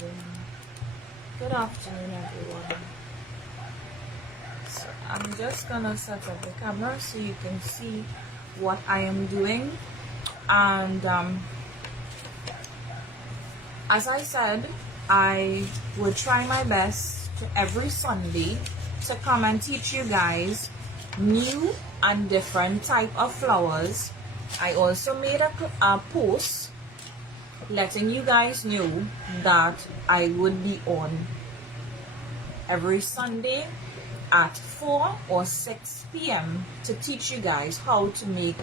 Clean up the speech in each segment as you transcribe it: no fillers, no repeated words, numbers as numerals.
Good afternoon, everyone. So I'm just gonna set up the camera so you can see what I am doing. And as I said, I would try my best every Sunday to come and teach you guys new and different type of flowers. I also made a post letting you guys know that I would be on every Sunday at 4 or 6 p.m. to teach you guys how to make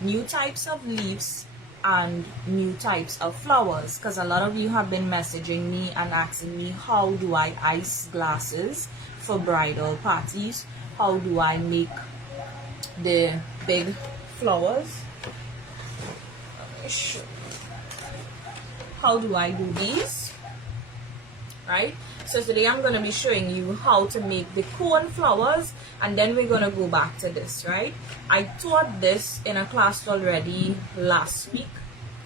new types of leaves and new types of flowers, because a lot of you have been messaging me and asking me how do I ice glasses for bridal parties, how do I make the big flowers, how do I do these, right? So today I'm going to be showing you how to make the cone flowers, and then we're going to go back to this, right? I taught this in a class already last week,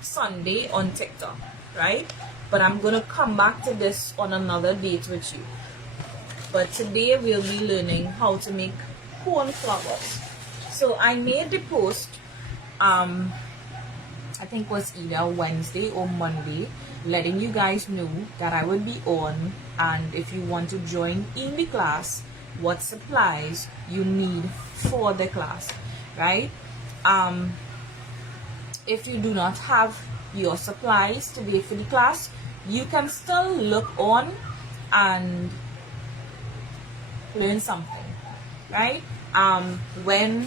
Sunday, on TikTok, right? But I'm going to come back to this on another date with you. But today we'll be learning how to make cone flowers. So I made the post, I think it was either Wednesday or Monday, letting you guys know that I would be on, and if you want to join in the class, what supplies you need for the class, right? If you do not have your supplies to be for the class, you can still look on and learn something, right? When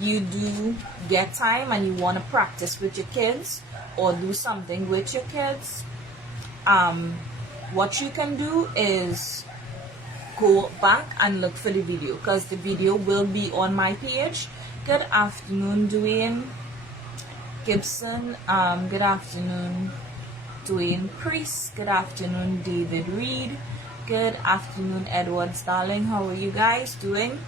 you do get time and you want to practice with your kids or do something with your kids, what you can do is go back and look for the video, because the video will be on my page. Good afternoon, Dwayne Gibson. Good afternoon, Dwayne Priest. Good afternoon, David Reed. Good afternoon, Edwards Darling. How are you guys doing?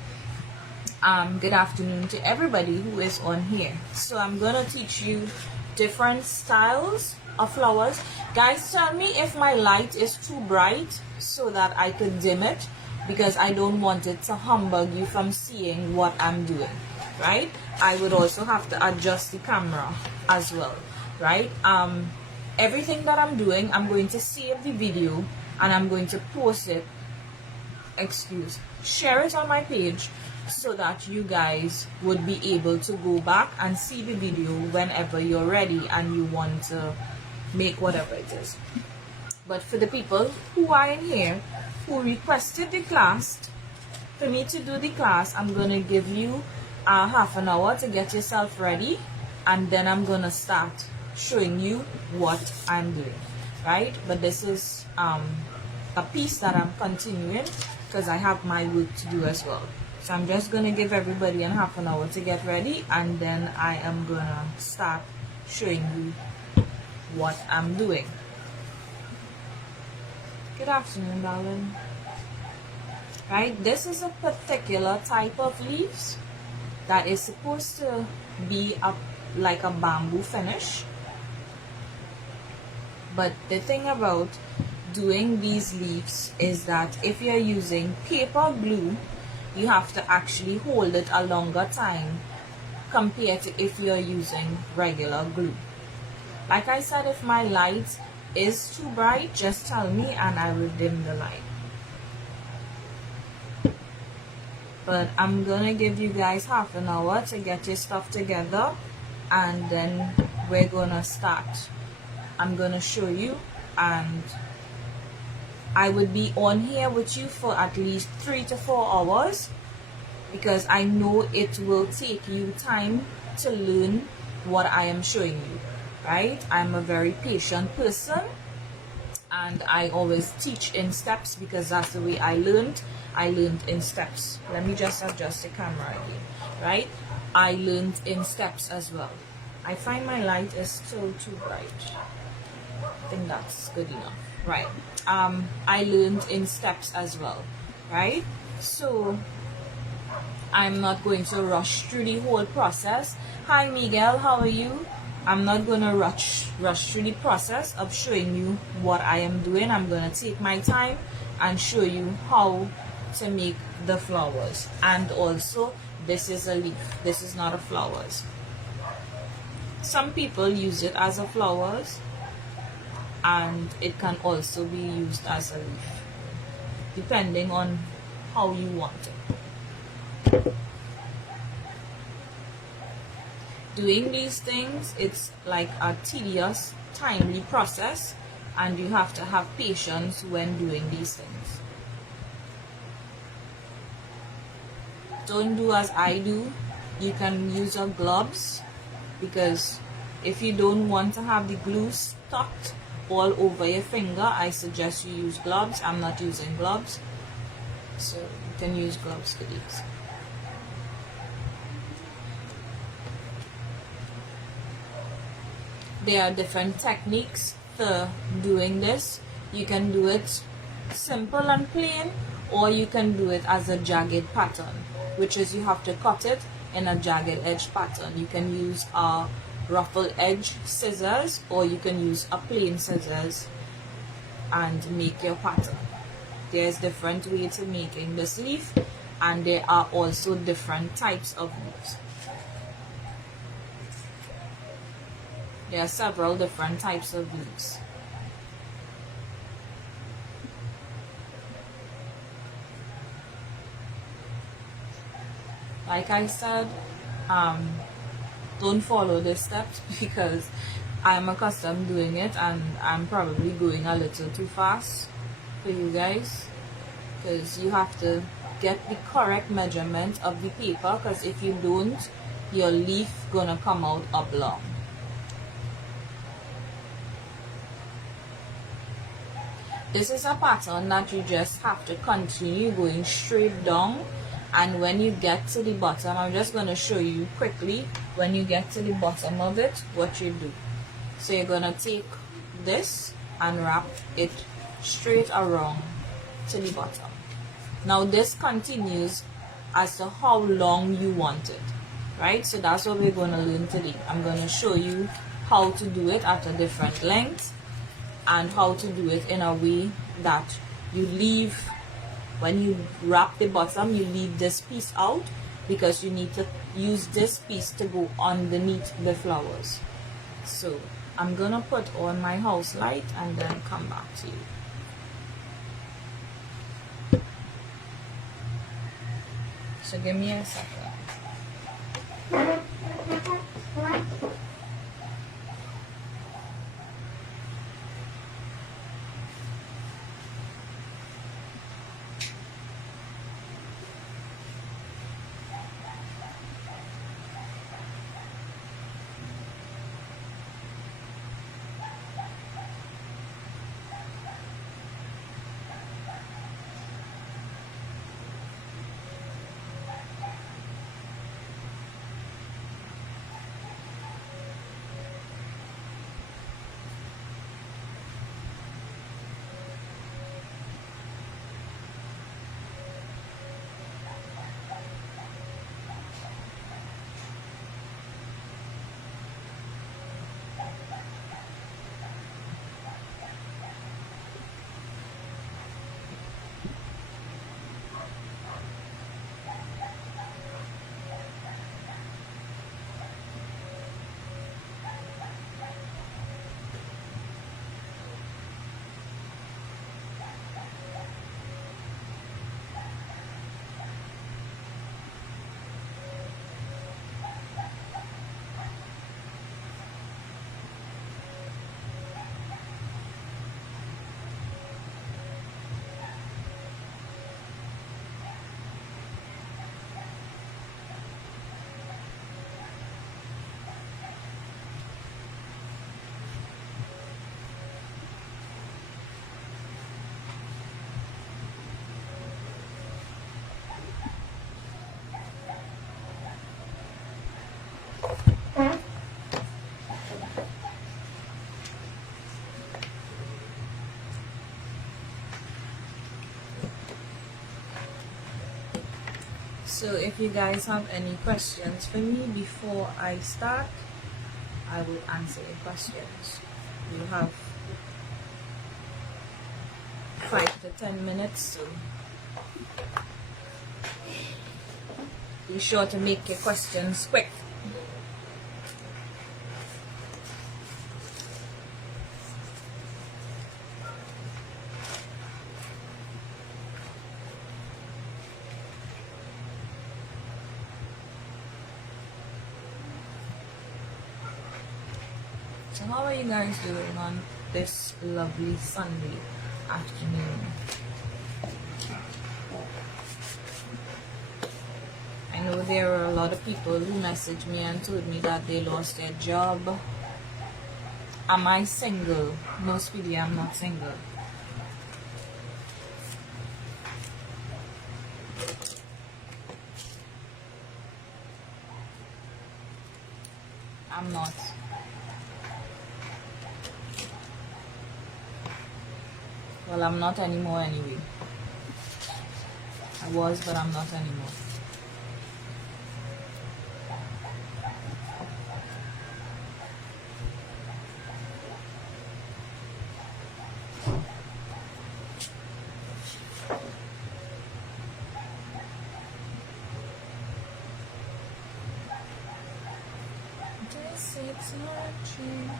Good afternoon to everybody who is on here. So I'm gonna teach you different styles of flowers. Guys, tell me if my light is too bright so that I could dim it, because I don't want it to humbug you from seeing what I'm doing, right? I would also have to adjust the camera as well, right? Everything that I'm doing, I'm going to save the video and I'm going to post it, share it on my page, so that you guys would be able to go back and see the video whenever you're ready and you want to make whatever it is. But for the people who are in here who requested the class, for me to do the class, I'm going to give you half an hour to get yourself ready, and then I'm going to start showing you what I'm doing, right? But this is a piece that I'm continuing because I have my work to do as well. So I'm just going to give everybody half an hour to get ready, and then I am going to start showing you what I'm doing. Good afternoon, darling. Right, this is a particular type of leaves that is supposed to be like a bamboo finish. But the thing about doing these leaves is that if you're using paper glue, you have to actually hold it a longer time compared to if you're using regular glue. Like I said, if my light is too bright, just tell me and I will dim the light. But I'm gonna give you guys half an hour to get your stuff together, and then we're gonna start. I'm gonna show you, and I would be on here with you for at least 3 to 4 hours, because I know it will take you time to learn what I am showing you, right? I'm a very patient person, and I always teach in steps because that's the way I learned. I learned in steps. Let me just adjust the camera again, right? I learned in steps as well. I find my light is still too bright. I think that's good enough, right? I learned in steps as well, right? So I'm not going to rush through the whole process. Hi Miguel, how are you? I'm not gonna rush through the process of showing you what I am doing. I'm gonna take my time and show you how to make the flowers. And also, this is a leaf, this is not a flowers. Some people use it as a flowers, and it can also be used as a leaf, depending on how you want it. Doing these things, it's like a tedious, timely process, and you have to have patience when doing these things. Don't do as I do. You can use your gloves, because if you don't want to have the glue stuck all over your finger, I suggest you use gloves. I'm not using gloves, so you can use gloves for these. There are different techniques for doing this. You can do it simple and plain, or you can do it as a jagged pattern, which is you have to cut it in a jagged edge pattern. You can use a ruffle edge scissors, or you can use a plain scissors and make your pattern. There's different ways to making this leaf, and there are also different types of leaves. There are several different types of leaves. Like I said, don't follow the steps because I'm accustomed doing it, and I'm probably going a little too fast for you guys, because you have to get the correct measurement of the paper, because if you don't, your leaf gonna come out oblong. This is a pattern that you just have to continue going straight down, and when you get to the bottom, I'm just going to show you quickly, when you get to the bottom of it, what you do. So you're going to take this and wrap it straight around to the bottom. Now this continues as to how long you want it, right? So that's what we're going to learn today. I'm going to show you how to do it at a different length, and how to do it in a way that you leave, when you wrap the bottom, you leave this piece out, because you need to use this piece to go underneath the flowers. So I'm gonna put on my house light and then come back to you. So give me a second. So if you guys have any questions for me before I start, I will answer your questions. You have 5 to 10 minutes, so be sure to make your questions quick. So how are you guys doing on this lovely Sunday afternoon? I know there are a lot of people who messaged me and told me that they lost their job. Am I single? No, Speedy, I'm not single. I'm not. Well, I'm not anymore anyway. I was, but I'm not anymore. This it's not change.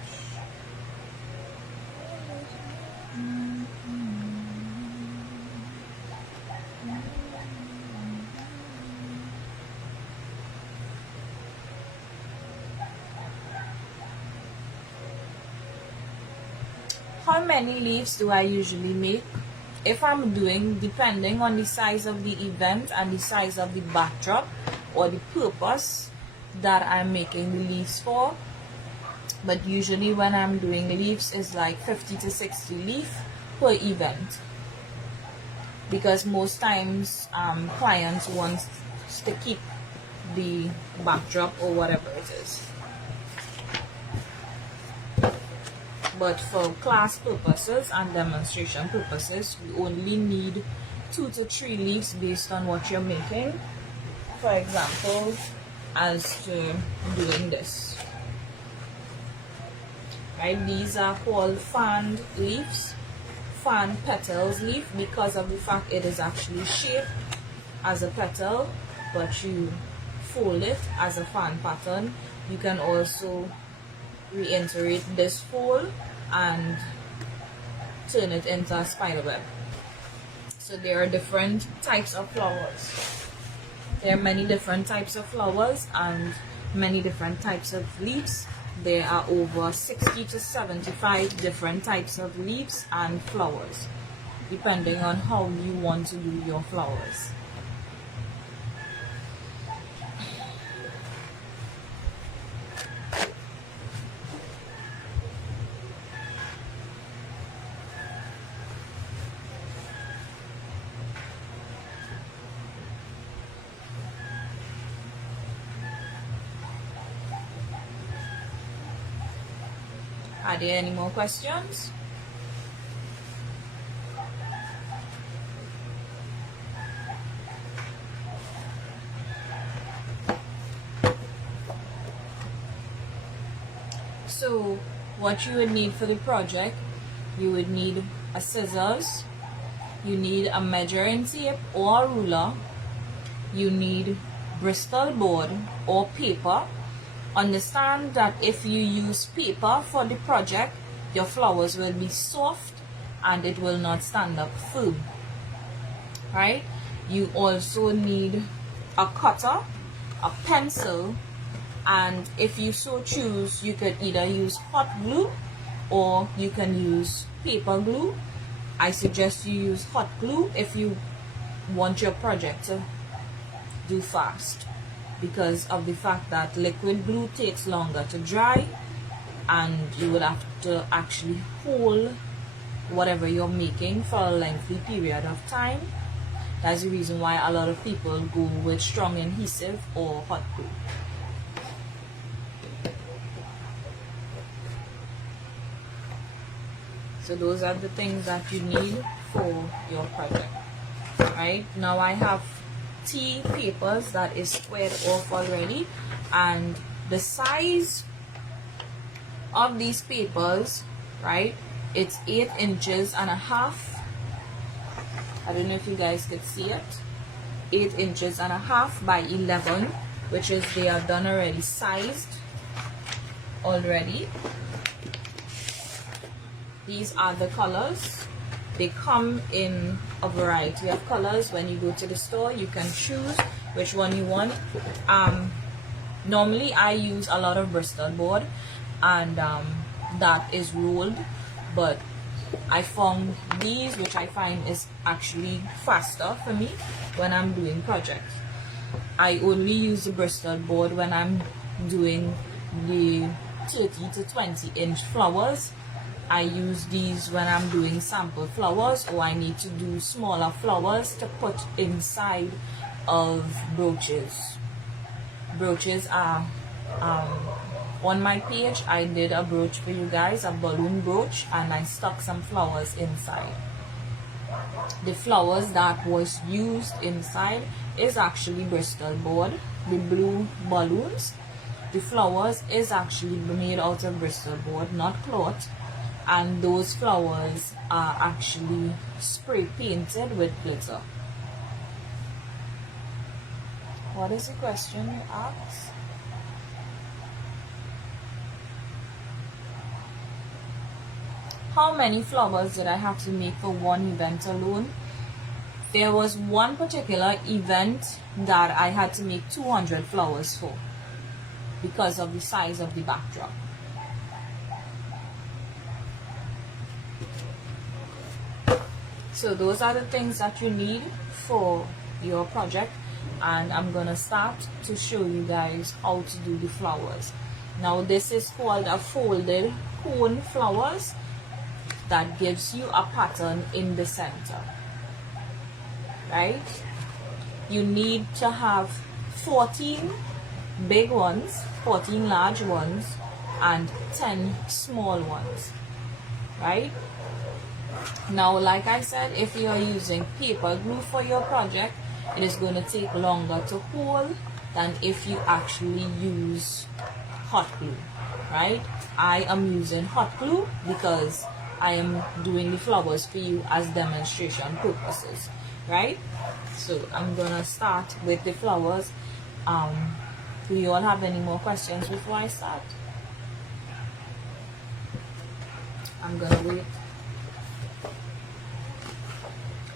How many leaves do I usually make? If I'm doing, depending on the size of the event and the size of the backdrop or the purpose that I'm making the leaves for, but usually when I'm doing leaves is like 50 to 60 leaf per event, because most times clients want to keep the backdrop or whatever it is. But for class purposes and demonstration purposes, you only need 2 to 3 leaves based on what you're making. For example, as to doing this. Right, these are called fanned leaves, fan petals leaf, because of the fact it is actually shaped as a petal, but you fold it as a fan pattern. You can also reiterate this fold and turn it into a spider web. So there are different types of flowers. There are many different types of flowers and many different types of leaves. There are over 60 to 75 different types of leaves and flowers, depending on how you want to do your flowers. Are there any more questions? So what you would need for the project, you would need a scissors, you need a measuring tape or a ruler, you need Bristol board or paper. Understand that if you use paper for the project, your flowers will be soft and it will not stand up firm. Right? You also need a cutter, a pencil, and if you so choose, you could either use hot glue or you can use paper glue. I suggest you use hot glue if you want your project to do fast, because of the fact that liquid glue takes longer to dry and you will have to actually hold whatever you're making for a lengthy period of time. That's the reason why a lot of people go with strong adhesive or hot glue. So those are the things that you need for your project. Right, now I have tea papers that is squared off already, and the size of these papers, right, it's 8.5 inches. I don't know if you guys could see it. 8.5 inches by 11, which is, they are done already, sized already. These are the colors. They come in a variety of colors. When you go to the store, you can choose which one you want. Normally I use a lot of Bristol board, and that is rolled, but I found these, which I find is actually faster for me when I'm doing projects. I only use the Bristol board when I'm doing the 30 to 20 inch flowers. I use these when I'm doing sample flowers, or I need to do smaller flowers to put inside of brooches. Brooches are on my page. I did a brooch for you guys, a balloon brooch, and I stuck some flowers inside. The flowers that was used inside is actually Bristol board. The blue balloons, the flowers is actually made out of Bristol board, not cloth, and those flowers are actually spray painted with glitter. What is the question you asked? How many flowers did I have to make for one event alone? There was one particular event that I had to make 200 flowers for because of the size of the backdrop. So those are the things that you need for your project, and I'm gonna start to show you guys how to do the flowers. Now this is called a folded cone flowers that gives you a pattern in the center, right? You need to have 14 big ones, 14 large ones, and 10 small ones, right? Now, like I said, if you are using paper glue for your project, it is going to take longer to hold than if you actually use hot glue, right? I am using hot glue because I am doing the flowers for you as demonstration purposes, right? So I'm gonna start with the flowers. Do you all have any more questions before I start? I'm gonna wait.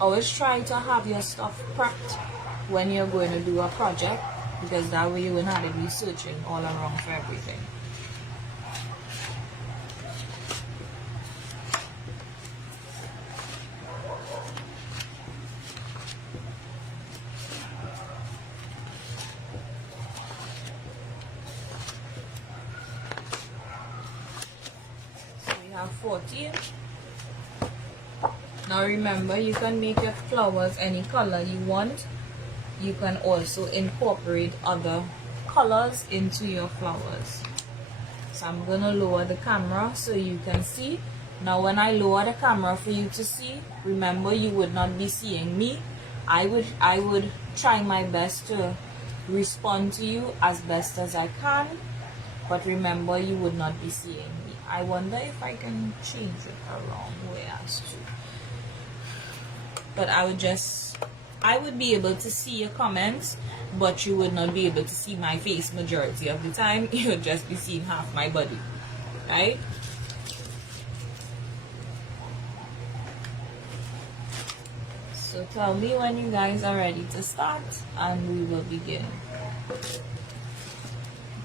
Always try to have your stuff prepped when you're going to do a project, because that way you won't have to be searching all around for everything. So we have 14. Now remember, you can make your flowers any color you want. You can also incorporate other colors into your flowers. So I'm gonna lower the camera so you can see. Now when I lower the camera for you to see, remember you would not be seeing me. I would try my best to respond to you as best as I can, but remember you would not be seeing me. I wonder if I can change it around where I to. But I would be able to see your comments, but you would not be able to see my face majority of the time. You would just be seeing half my body, right? So tell me when you guys are ready to start, and we will begin.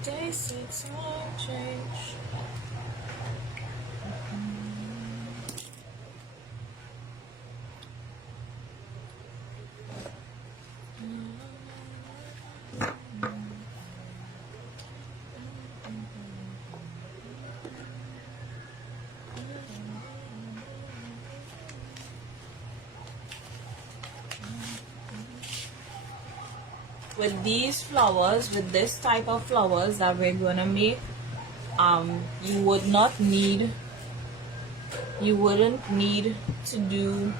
Day 6 won't change. With these flowers, with this type of flowers that we're gonna make, you wouldn't need to do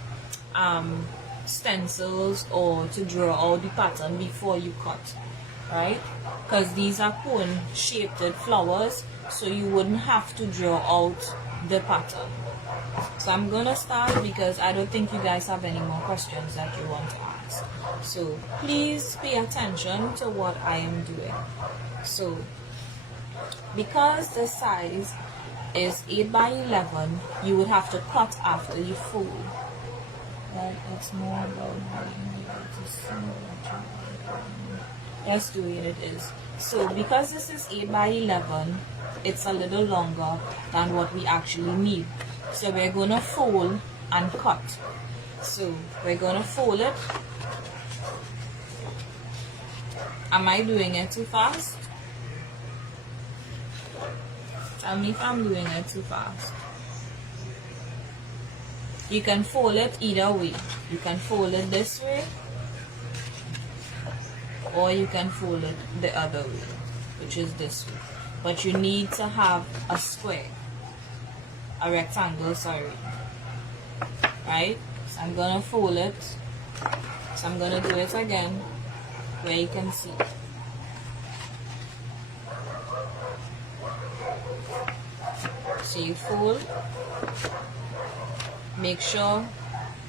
stencils or to draw out the pattern before you cut, right? Because these are cone shaped flowers, so you wouldn't have to draw out the pattern. So I'm gonna start because I don't think you guys have any more questions that you want to ask. So please pay attention to what I am doing. So because the size is 8 by 11, you would have to cut after you fold. But it's more about that's the way it is. So because this is 8 by 11, it's a little longer than what we actually need. So we're gonna fold and cut. So we're gonna fold it. Am I doing it too fast? Tell me if I'm doing it too fast. You can fold it either way. You can fold it this way, or you can fold it the other way, which is this way. But you need to have a square, a rectangle, sorry. Right? So I'm gonna fold it. So I'm gonna do it again where you can see. So you fold, make sure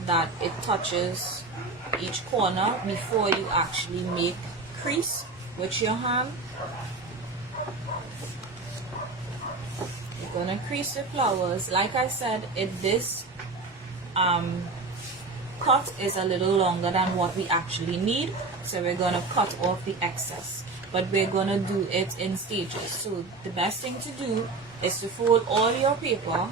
that it touches each corner before you actually make crease with your hand. You're gonna crease the flowers. Like I said, this cut is a little longer than what we actually need, so we're gonna cut off the excess, but we're gonna do it in stages. So the best thing to do is to fold all your paper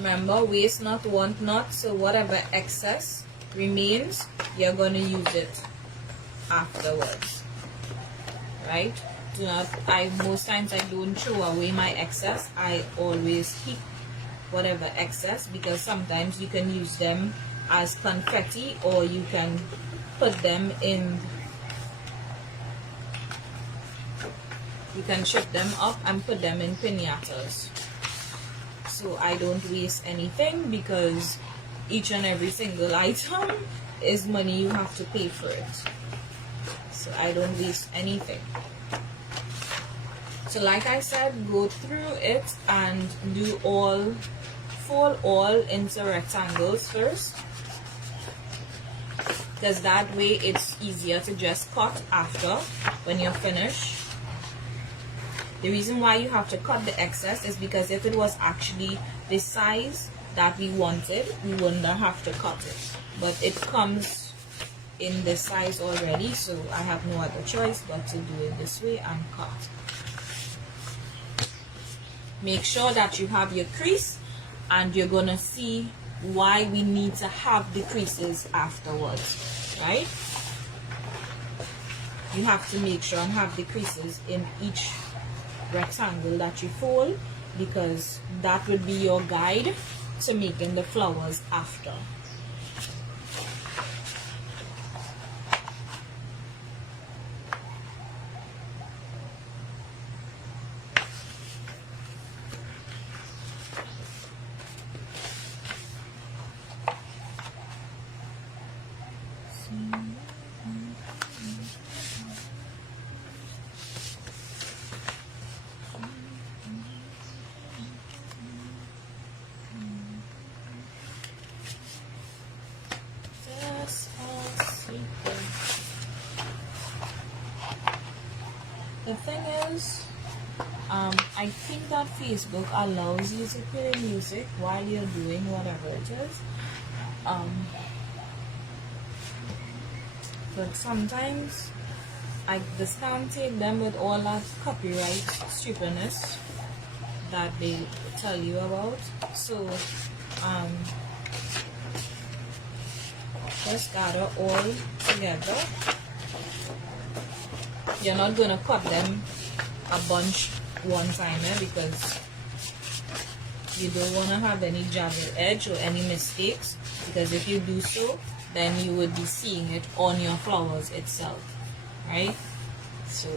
Remember, waste not, want not. So whatever excess remains, you're going to use it afterwards. Right? Do not, most times I don't throw away my excess. I always keep whatever excess, because sometimes you can use them as confetti, or you can put them in, you can chip them up and put them in piñatas. So I don't waste anything, because each and every single item is money, you have to pay for it. So I don't waste anything. So like I said, go through it and do all, fold all into rectangles first, because that way it's easier to just cut after when you're finished. The reason why you have to cut the excess is because if it was actually the size that we wanted, we wouldn't have to cut it. But it comes in the size already, so I have no other choice but to do it this way and cut. Make sure that you have your crease, and you're gonna see why we need to have the creases afterwards, right? You have to make sure and have the creases in each rectangle that you fold, because that would be your guide to making the flowers after. The thing is, I think that Facebook allows you to play music while you're doing whatever it is. But sometimes I just can't take them with all that copyright stupidness that they tell you about. So just gather all together. You're not gonna cut them a bunch one time, because You don't want to have any jagged edge or any mistakes, because if you do so, then you would be seeing it on your flowers itself, right? So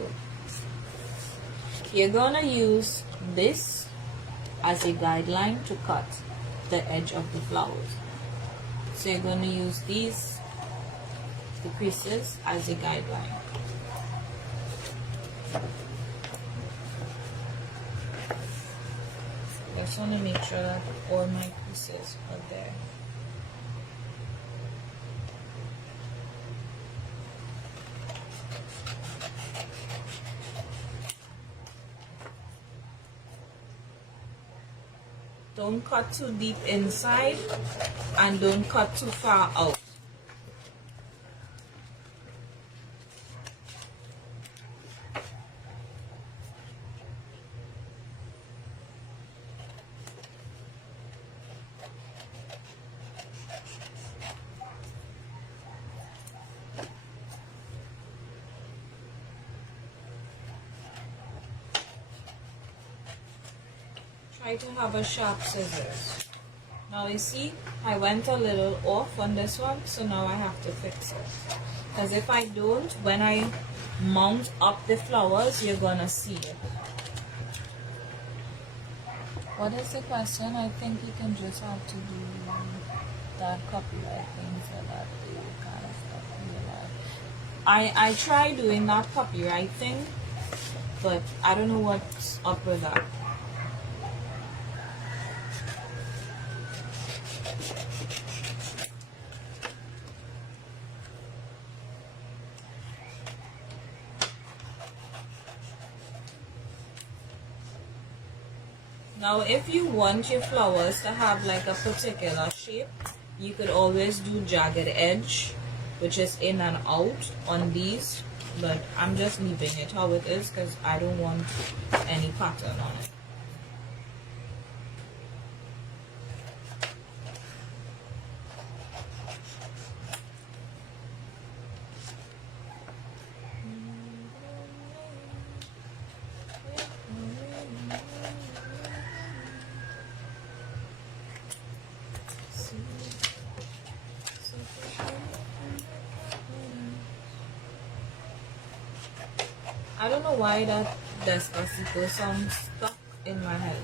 you're gonna use this as a guideline to cut the edge of the flowers. So you're gonna use these, the creases, as a guideline. I just want to make sure that all my pieces are there. Don't cut too deep inside and don't cut too far out. Try to have a sharp scissors. Now you see, I went a little off on this one, so now I have to fix it. Because if I don't, when I mount up the flowers, you're gonna see it. What is the question? I think you can just have to do that copyright thing so that they kind of copyright. I tried doing that copyright thing, but I don't know what's up with that. Now if you want your flowers to have like a particular shape, you could always do jagged edge, which is in and out on these, but I'm just leaving it how it is because I don't want any pattern on it. I don't know why that Despacito song stuck in my head.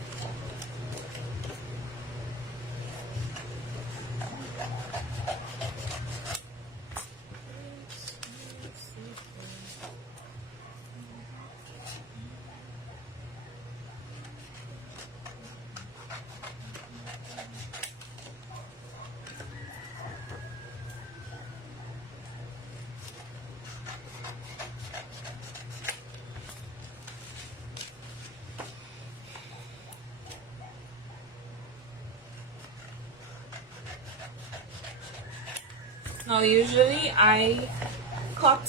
Now usually I cut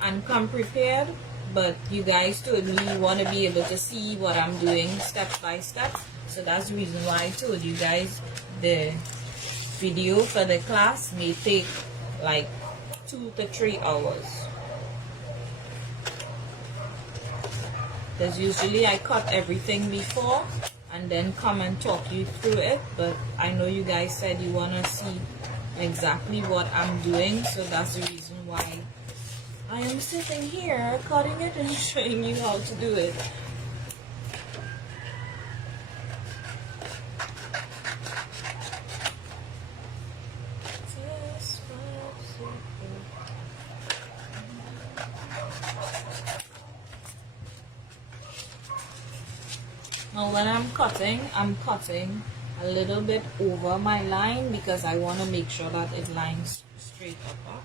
and come prepared, but you guys told me you want to be able to see what I'm doing step by step, so that's the reason why I told you guys the video for the class may take like 2 to 3 hours, because usually I cut everything before and then come and talk you through it, but I know you guys said you want to see exactly what I'm doing, so that's the reason why I am sitting here cutting it and showing you how to do it. Now when I'm cutting a little bit over my line because I want to make sure that it lines straight up.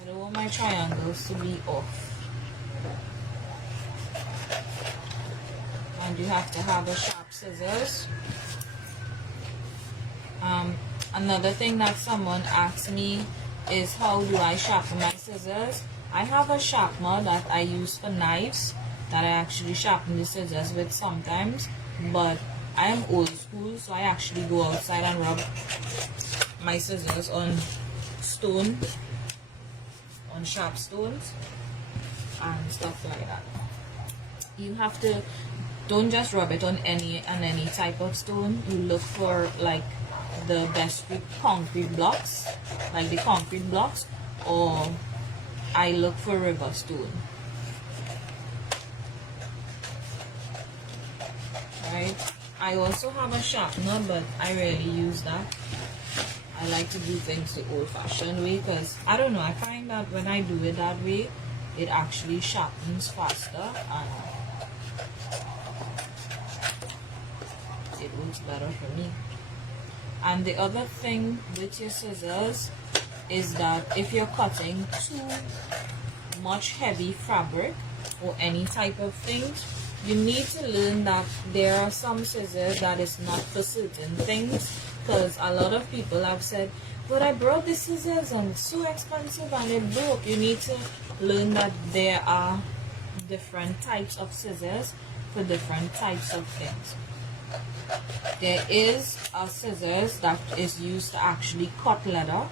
I don't want my triangles to be off. And you have to have a sharp scissors. Another thing that someone asked me is how do I sharpen my scissors? I have a sharpener that I use for knives that I actually sharpen the scissors with sometimes, but I am old school, so I actually go outside and rub my scissors on stone, on sharp stones and stuff like that. You have to, don't just rub it on any type of stone. You look for like the best concrete blocks, like the concrete blocks, or I look for river stone. Right? I also have a sharpener, but I rarely use that. I like to do things the old-fashioned way, because I don't know, I find that when I do it that way, it actually sharpens faster and it works better for me. And the other thing with your scissors is that if you're cutting too much heavy fabric or any type of things, you need to learn that there are some scissors that is not for certain things, because a lot of people have said, but I brought the scissors and it's so expensive and it broke. You need to learn that there are different types of scissors for different types of things. There is a scissors that is used to actually cut leather.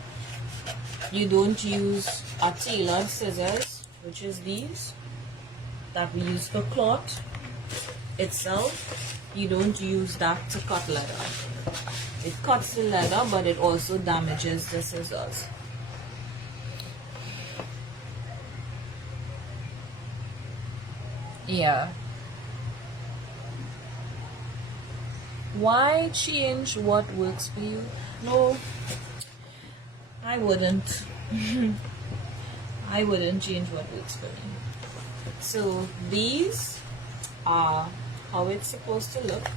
You don't use a tailored scissors, which is these that we use for cloth itself. You don't use that to cut leather. It cuts the leather, but it also damages the scissors. Yeah. Why change what works for you? No, I wouldn't. I wouldn't change what works for me. So these are how it's supposed to look,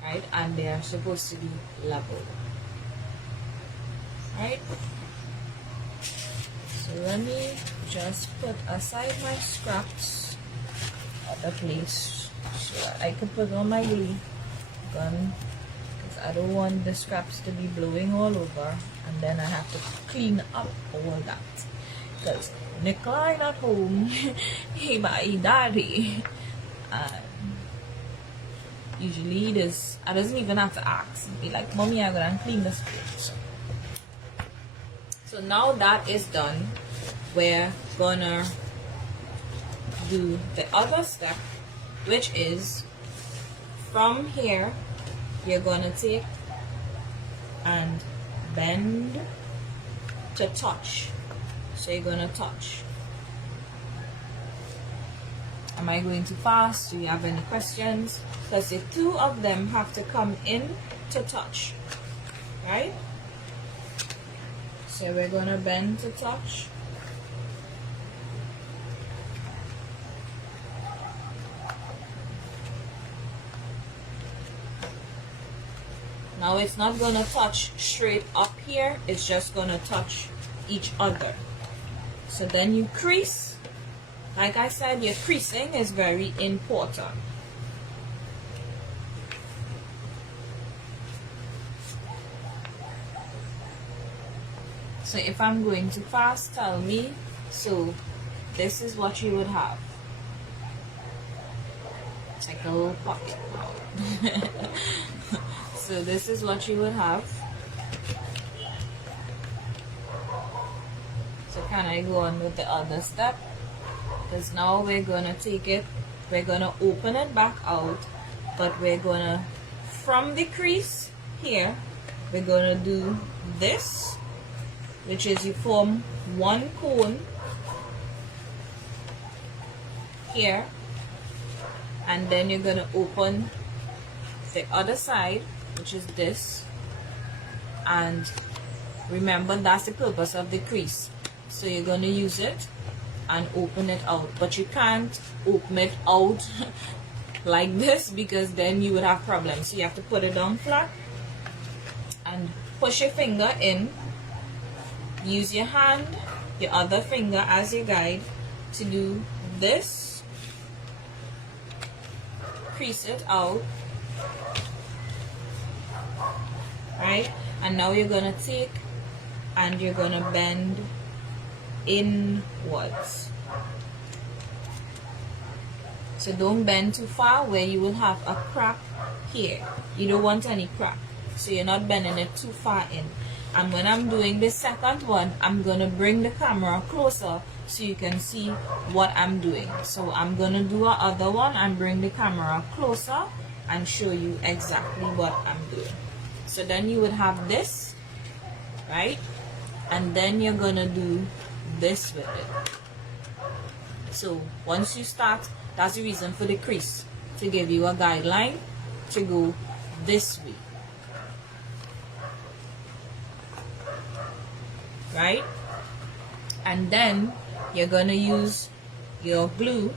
right? And they are supposed to be level, right? So let me just put aside my scraps at the place so that I can put on my glue gun, because I don't want the scraps to be blowing all over and then I have to clean up all that, because Nikolai at home, he my daddy, and usually this I doesn't even have to ask. Be like, mommy, I'm gonna clean this place. So now that is done, we're gonna do the other step, which is from here you're gonna take and bend to touch. So you're gonna touch. Am I going too fast? Do you have any questions? Because the two of them have to come in to touch, right? So we're gonna bend to touch. Now it's not gonna touch straight up here, it's just gonna touch each other. So then you crease. Like I said, your creasing is very important. So if I'm going too fast, tell me. So this is what you would have. It's like a little pocket. So this is what you would have. So can I go on with the other step? Because now we're gonna take it, we're gonna open it back out, but we're gonna, from the crease here, we're gonna do this, which is you form one cone here, and then you're gonna open the other side, which is this, and remember that's the purpose of the crease. So you're going to use it and open it out, but you can't open it out like this, because then you would have problems. So you have to put it down flat and push your finger in. Use your hand, your other finger as your guide to do this. Crease it out, right? And now you're gonna take and you're gonna bend inwards. So don't bend too far where you will have a crack here. You don't want any crack, so you're not bending it too far in. And when I'm doing the second one, I'm going to bring the camera closer so you can see what I'm doing. So I'm going to do a other one and bring the camera closer and show you exactly what I'm doing. So then you would have this, right? And then you're going to do this with it. So once you start, that's the reason for the crease, to give you a guideline to go this way. Right? And then you're going to use your glue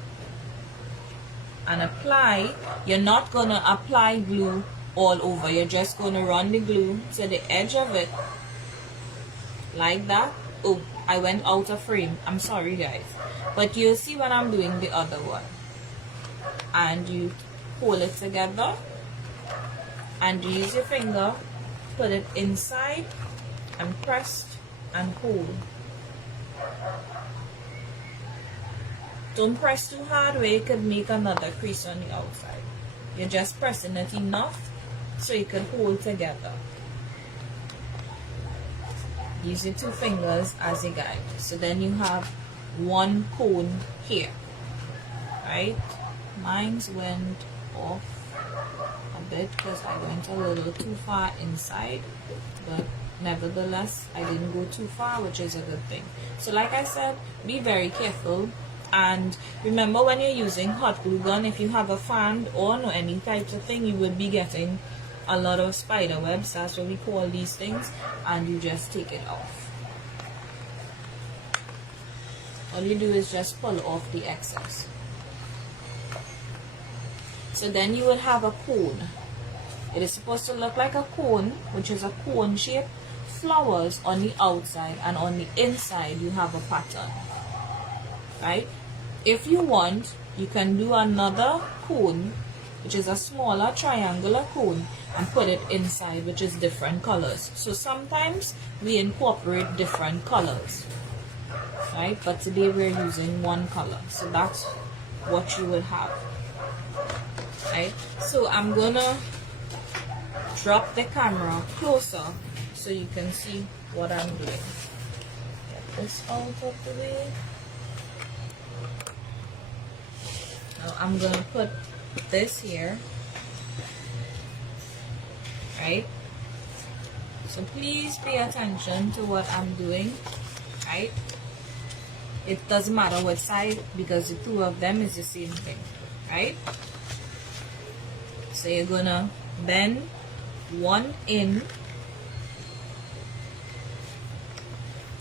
and apply. You're not going to apply glue all over. You're just going to run the glue to the edge of it like that. Oh, I went out of frame. I'm sorry, guys. But you'll see when I'm doing the other one. And you hold it together and use your finger, put it inside and press and hold. Don't press too hard where you could make another crease on the outside. You're just pressing it enough so you can hold together. Use your two fingers as a guide. So then you have one cone here, right? Mine's went off a bit because I went a little too far inside, but nevertheless I didn't go too far, which is a good thing. So like I said, be very careful, and remember when you're using hot glue gun, if you have a fan or no any types of thing, you would be getting a lot of spider webs. That's what we call these things, and you just take it off. All you do is just pull off the excess. So then you would have a cone. It is supposed to look like a cone, which is a cone shape, flowers on the outside, and on the inside you have a pattern, right? If you want, you can do another cone, which is a smaller triangular cone, and put it inside, which is different colors. So sometimes we incorporate different colors, right? But today we're using one color, so that's what you would have, right? So I'm gonna drop the camera closer so you can see what I'm doing. Get this out of the way. Now I'm gonna put this here, right? So please pay attention to what I'm doing, right? It doesn't matter what side, because the two of them is the same thing, right? So you're gonna bend one in.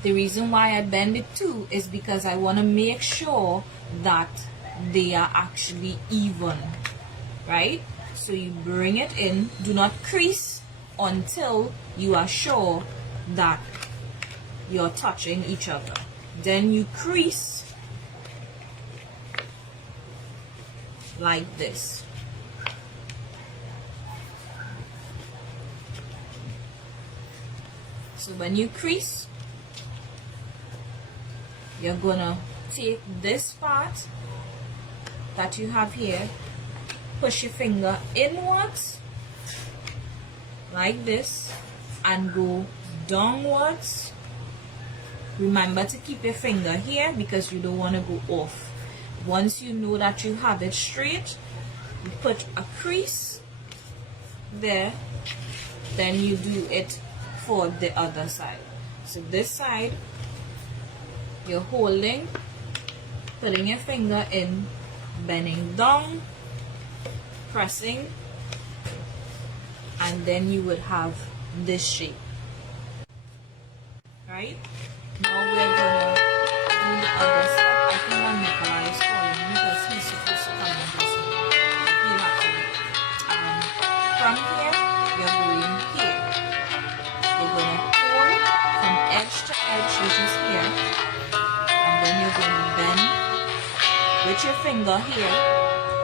The reason why I bend it two is because I want to make sure that they are actually even, right? So you bring it in. Do not crease until you are sure that you're touching each other. Then you crease like this. So when you crease, you're gonna take this part that you have here, push your finger inwards like this and go downwards. Remember to keep your finger here because you don't want to go off. Once you know that you have it straight, you put a crease there, then you do it for the other side. So this side, you're holding, putting your finger in, bending down, pressing, and then you would have this shape, right? Now we're gonna do the other side. I think my Nikolai is calling me because he's supposed to come and listen. He'll have to wait. From here, you're going here. You're gonna pull from edge to edge, which is here, and then you're gonna bend with your finger here,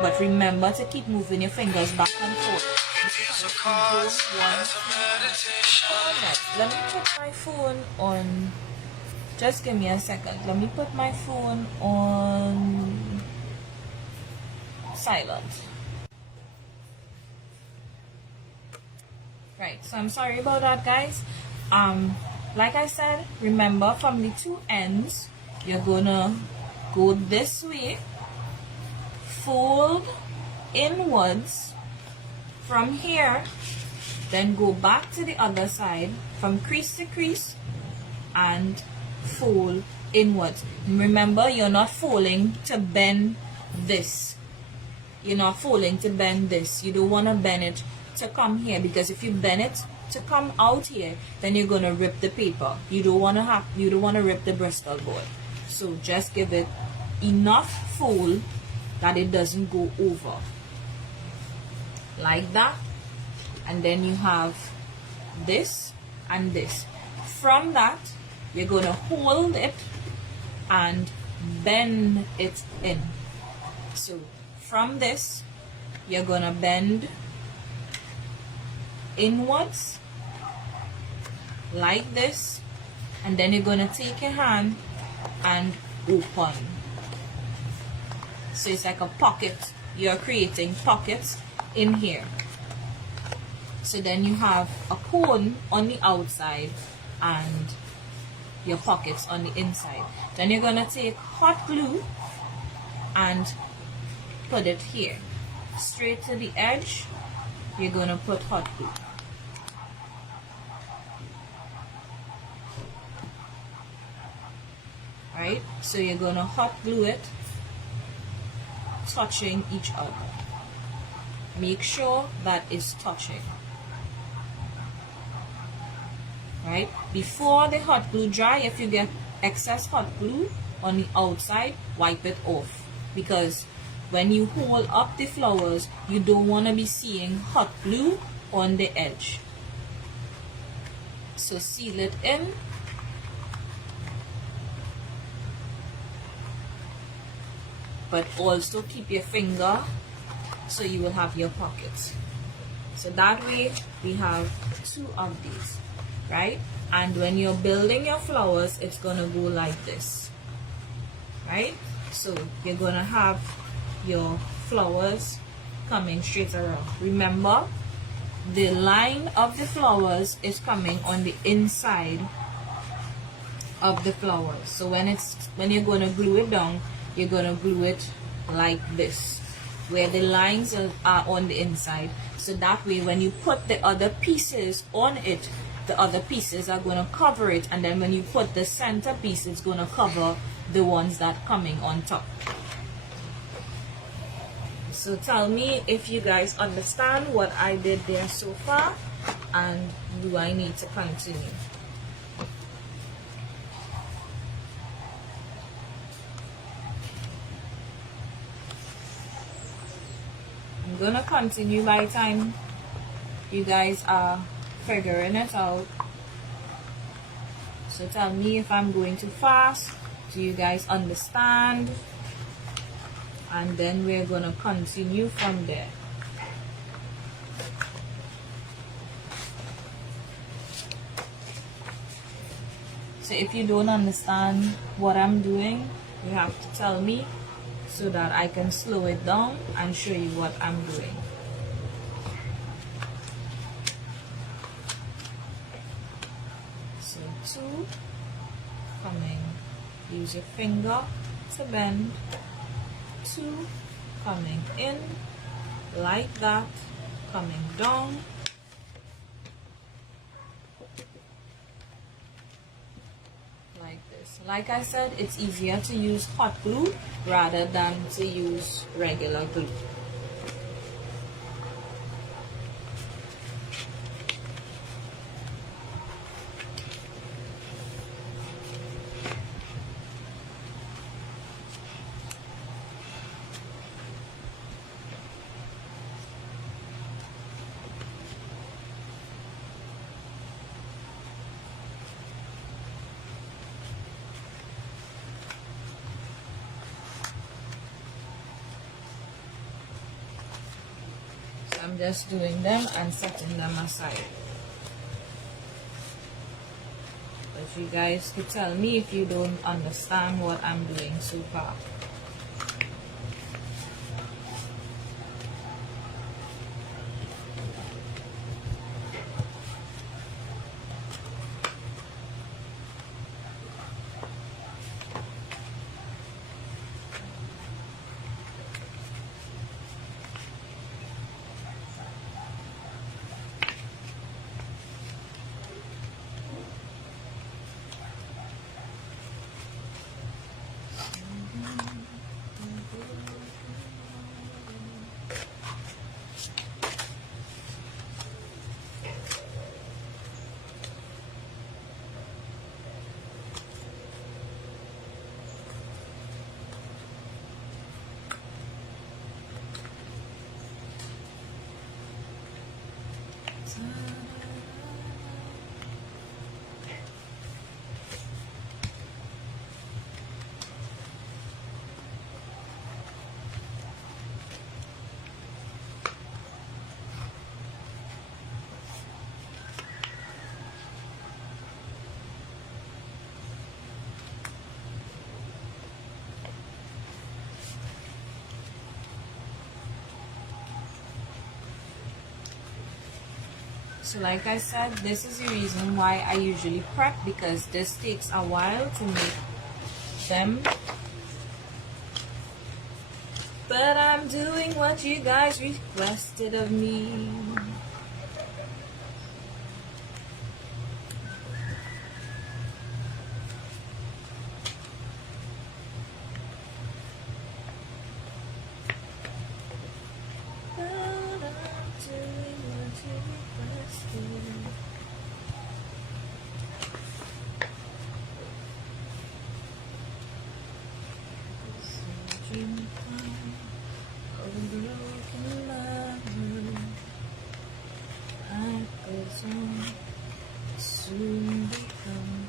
but remember to keep moving your fingers back and forth. Let me put my phone on. Just give me a second. Let me put my phone on silent. Right, so I'm sorry about that, guys. like I said, remember from the two ends, you're gonna go this way, fold inwards from here, then go back to the other side from crease to crease and fold inwards. Remember, you're not folding to bend this. You're not folding to bend this. You don't want to bend it to come here, because if you bend it to come out here, then you're gonna rip the paper. You don't want to rip the Bristol board. So just give it enough fold that it doesn't go over, like that. And then you have this and this. From that, you're gonna hold it and bend it in. So from this, you're gonna bend inwards like this, and then you're gonna take your hand and open. So it's like a pocket. You're creating pockets in here. So then you have a cone on the outside and your pockets on the inside. Then you're gonna take hot glue and put it here straight to the edge. You're gonna put hot glue. Right, so you're gonna hot glue it, touching each other. Make sure that it's touching. Right, before the hot glue dry, if you get excess hot glue on the outside, wipe it off, because when you hold up the flowers, you don't want to be seeing hot glue on the edge. So seal it in. But also keep your finger so you will have your pockets. So that way we have two of these, right? And when you're building your flowers, it's gonna go like this, right? So you're gonna have your flowers coming straight around. Remember, the line of the flowers is coming on the inside of the flowers. So when you're gonna glue it down, you're gonna glue it like this, where the lines are on the inside. So that way when you put the other pieces on it, the other pieces are gonna cover it, and then when you put the center piece, it's gonna cover the ones that coming on top. So tell me if you guys understand what I did there so far, and do I need to continue? I'm gonna continue by the time you guys are figuring it out. So tell me if I'm going too fast. Do you guys understand? And then we're gonna continue from there. So if you don't understand what I'm doing, you have to tell me so that I can slow it down and show you what I'm doing. So 2, coming, use your finger to bend, 2, coming in, like that, coming down, like this. Like I said, it's easier to use hot glue rather than to use regular glue. I'm just doing them and setting them aside. But you guys could tell me if you don't understand what I'm doing so far. So like I said, this is the reason why I usually prep, because this takes a while to make them. But I'm doing what you guys requested of me.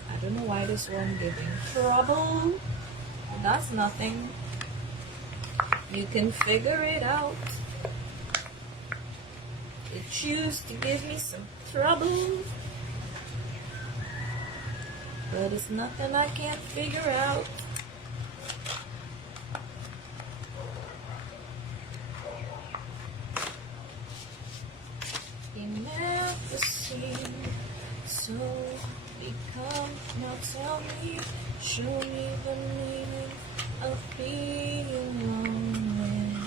I don't know why this one giving trouble. That's nothing. You can figure it out. It choose to give me some trouble, but it's nothing I can't figure out. You never seem so become. Now tell me, show me the meaning of being lonely.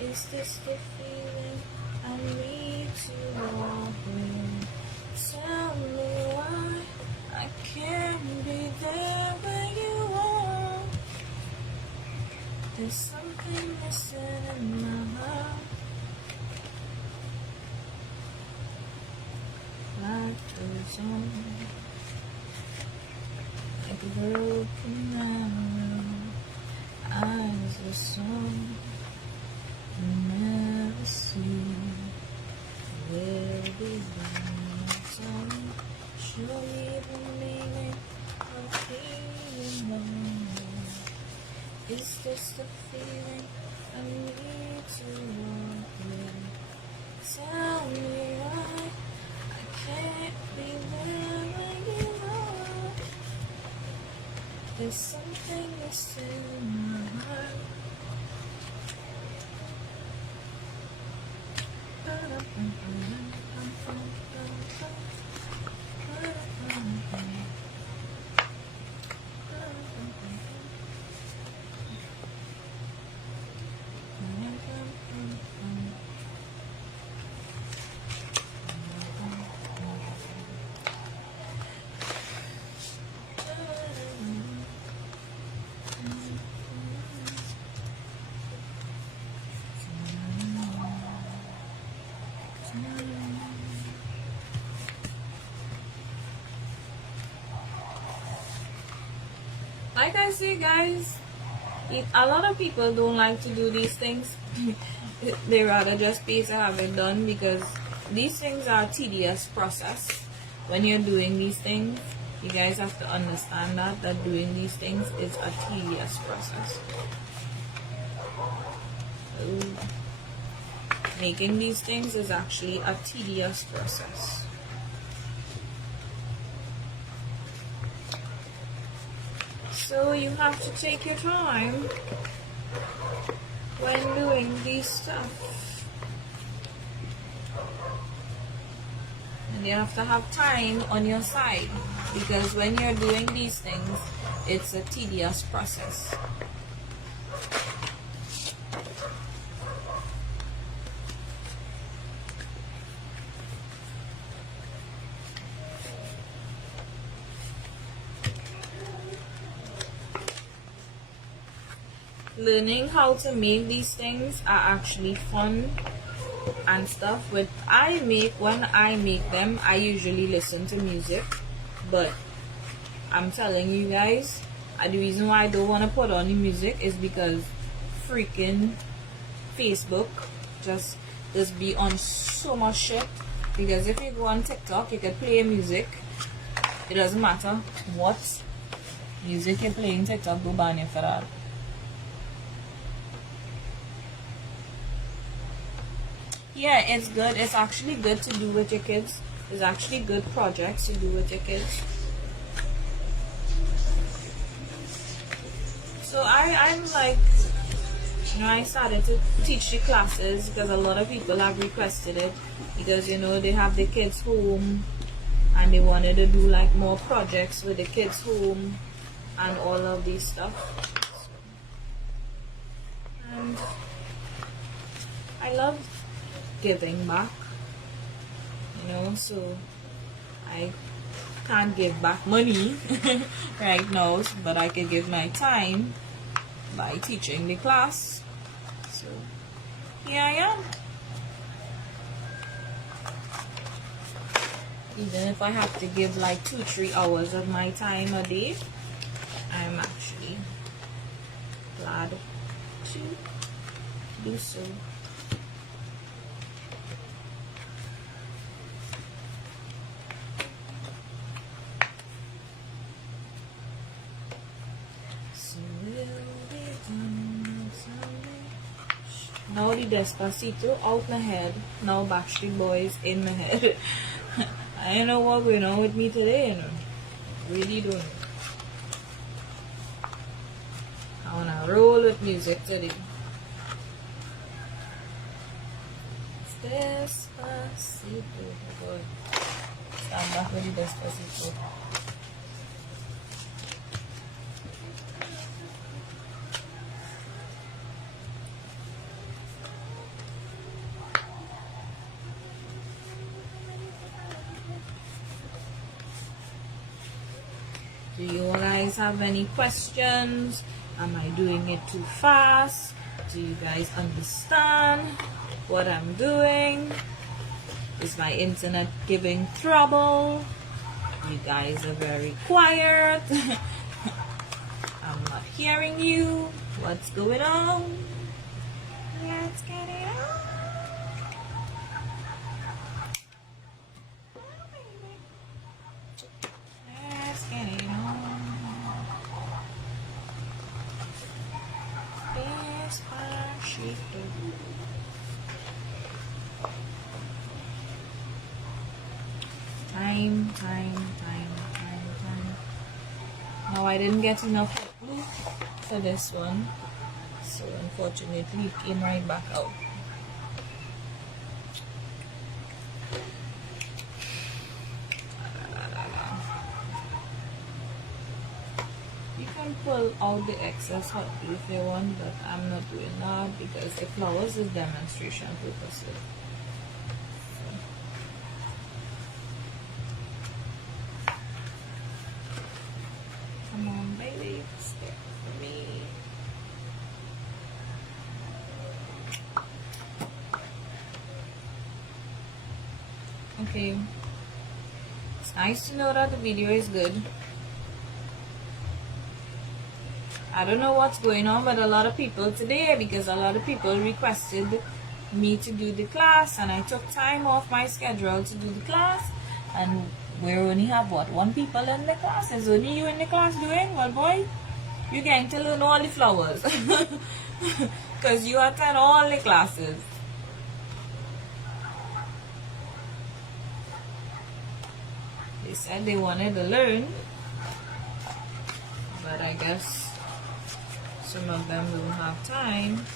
Is this the feeling I need to walk with? Tell me why I can't be there when you are. There's something missing in my heart. Life goes on like a broken arrow. Eyes are song you never see. Will be time. Show me the meaning of being lonely. Is this the feeling I need to walk with? Tell me why I can't be there when you are. There's something missing in my heart. Like I say, guys, a lot of people don't like to do these things. They rather just pay to have it done, because these things are a tedious process. When you're doing these things, you guys have to understand that doing these things is a tedious process. Making these things is actually a tedious process. So you have to take your time when doing these stuff. And you have to have time on your side, because when you're doing these things, it's a tedious process. Learning how to make these things are actually fun and stuff. When I make them, I usually listen to music, but I'm telling you guys, the reason why I don't want to put on the music is because freaking Facebook just be on so much shit. Because if you go on TikTok, you can play music. It doesn't matter what music you're playing, TikTok will ban you for that. Yeah, it's good. It's actually good to do with your kids. It's actually good projects to do with your kids. So I'm like, I started to teach the classes because a lot of people have requested it, because they have the kids home and they wanted to do like more projects with the kids home and all of these stuff. And I love giving back, so I can't give back money right now, but I can give my time by teaching the class. So here I am. Even if I have to give like 2-3 hours of my time a day, I'm actually glad to do so. Now the Despacito out my head. Now Backstreet Boys in my head. I don't know what's going on with me today, Really don't. I wanna roll with music today. Despacito. Good. Stand back with the Despacito. Do you guys have any questions? Am I doing it too fast? Do you guys understand what I'm doing? Is my internet giving trouble? You guys are very quiet. I'm not hearing you. What's going on? Let's get it on. Let's get it on. Despacito. Time. Now I didn't get enough glue for this one, so unfortunately it came right back out. You can pull out the excess hot glue if you want, but I'm not doing that because the flowers is demonstration purposes. Come on, baby, step for me. Okay, it's nice to know that the video is good. I don't know what's going on with a lot of people today, because a lot of people requested me to do the class, and I took time off my schedule to do the class, and we only have one people in the class. There's only you in the class doing. Well, boy, you're getting to learn all the flowers because you attend all the classes. They said they wanted to learn, but I guess some of them don't have time.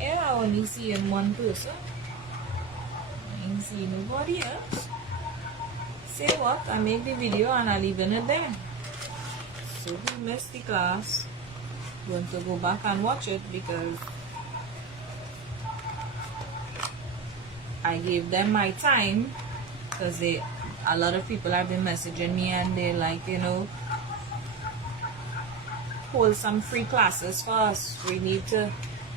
Yeah, I only see in one person. I ain't see nobody else. Say what? I make the video and I leave it there. So who missed the class, want to go back and watch it, because I gave them my time, because a lot of people have been messaging me and they're like, hold some free classes for us. We need to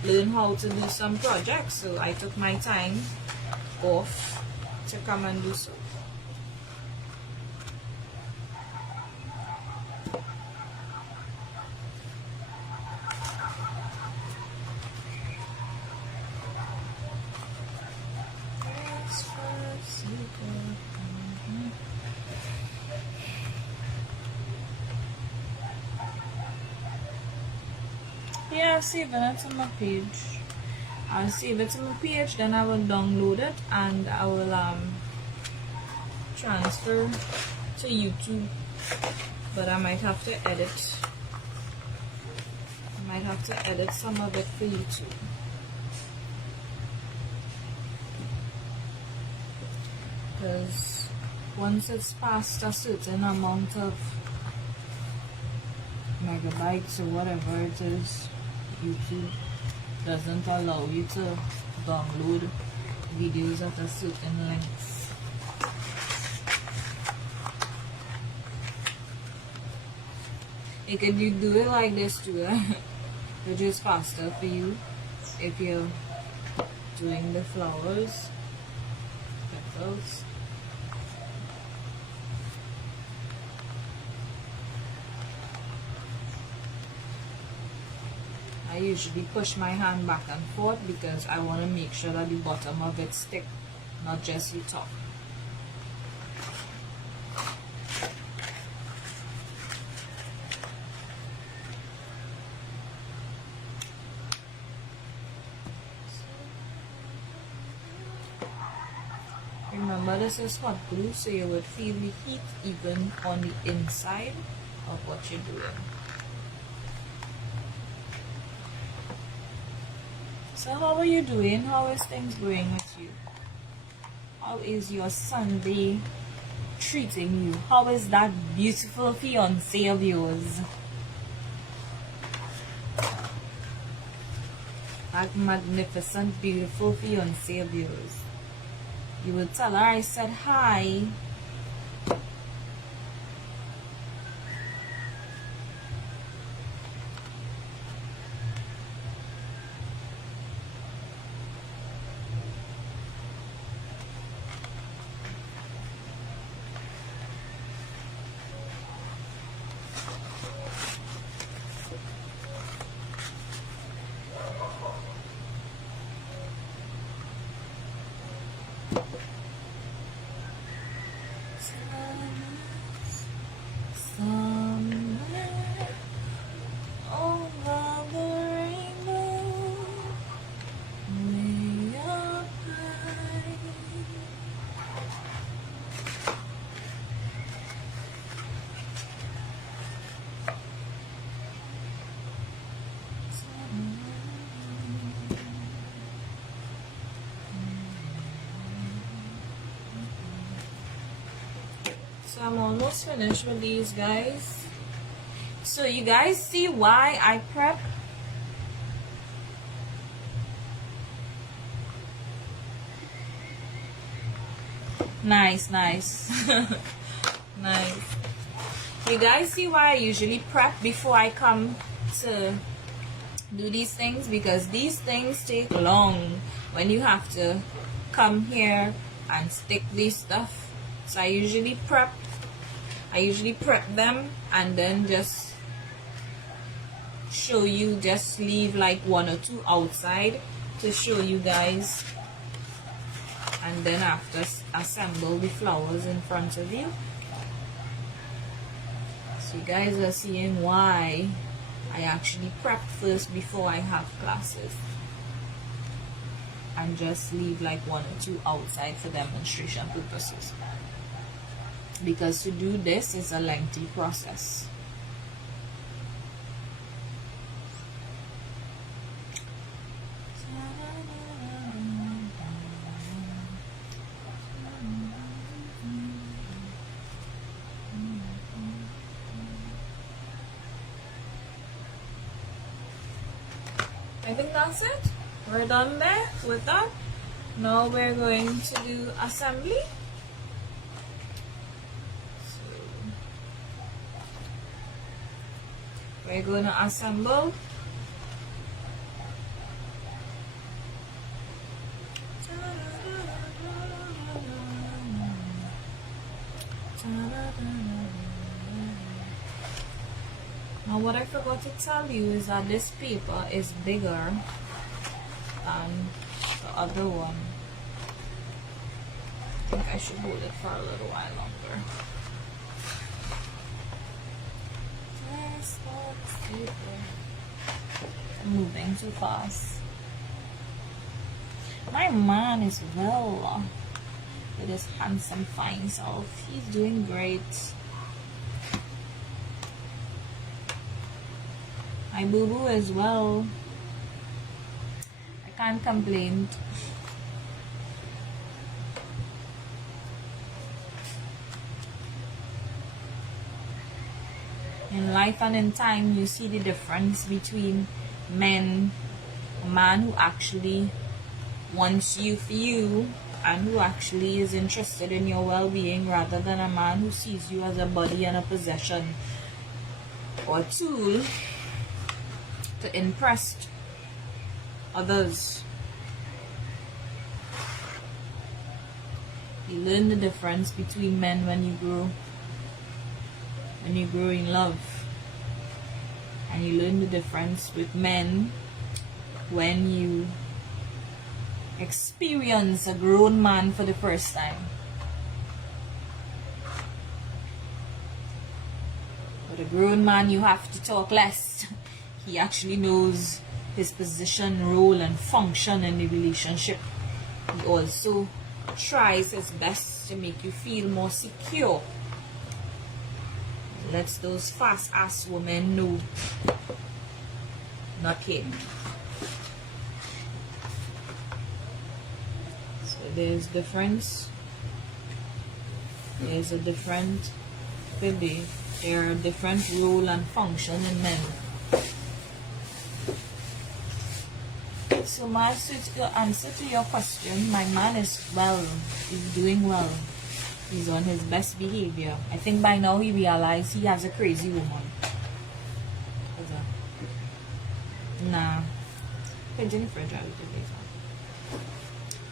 learn how to do some projects. So I took my time off to come and do so. Yeah, see, but that's on my page. I'll save it to my page, then I will download it and I will transfer to YouTube. But I might have to edit. I might have to edit some of it for YouTube. Because once it's past a certain amount of megabytes or whatever it is, YouTube doesn't allow you to download videos at a certain length. You could do it like this too, which is faster for you if you're doing the flowers, petals. I usually push my hand back and forth because I want to make sure that the bottom of it stick, not just the top. Remember, this is hot glue, so you would feel the heat even on the inside of what you're doing. So how are you doing? How is things going with you? How is your Sunday treating you? How is that beautiful fiance of yours? That magnificent, beautiful fiance of yours. You will tell her I said hi. So I'm almost finished with these, guys. So you guys see why I prep? Nice. Nice. You guys see why I usually prep before I come to do these things? Because these things take long when you have to come here and stick these stuff. So I usually prep them and then just show you, just leave like 1 or 2 outside to show you guys, and then after assemble the flowers in front of you. So you guys are seeing why I actually prep first before I have classes, and just leave like 1 or 2 outside for demonstration purposes, because to do this is a lengthy process. I think that's it. We're done there with that. Now we're going to do assembly. We're going to assemble now. What I forgot to tell you is that this paper is bigger than the other one. I think I should hold it for a little while longer. I'm moving too fast. man is well with his handsome fine self. He's doing great. My boo-boo as well. I can't complain. In life and in time, you see the difference between men, a man who actually wants you for you and who actually is interested in your well-being, rather than a man who sees you as a body and a possession or a tool to impress others. You learn the difference between men when you grow in love, and you learn the difference with men when you experience a grown man for the first time. With a grown man, you have to talk less. He actually knows his position, role, and function in the relationship. He also tries his best to make you feel more secure. Lets those fast-ass women know. Not him. So there's difference. There's a different baby. There are different role and function in men. So my answer to your question, my man is well. He's doing well. He's on his best behavior. I think by now he realized he has a crazy woman. Nah.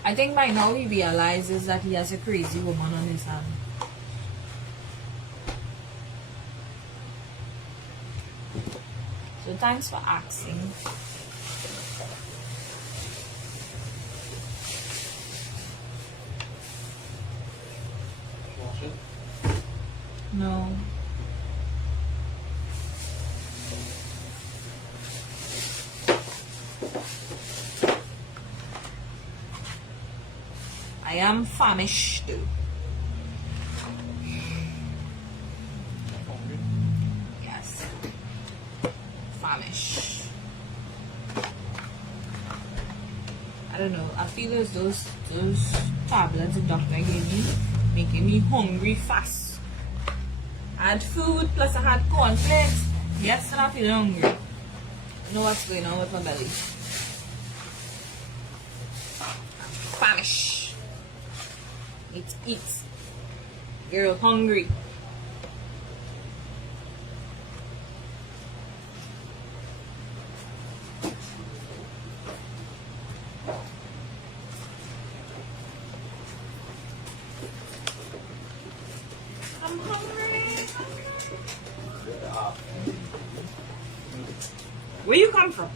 I think by now he realizes that he has a crazy woman on his hand. So thanks for asking. No. I am famished too. Yes. Famished. I don't know. I feel as those tablets the doctor gave me making me hungry fast. I had food plus I had cornflakes. Yes, still I'm feeling hungry. You know what's going on with my belly. Famished. Need to eat. Girl hungry. I'm hungry. Where you come from?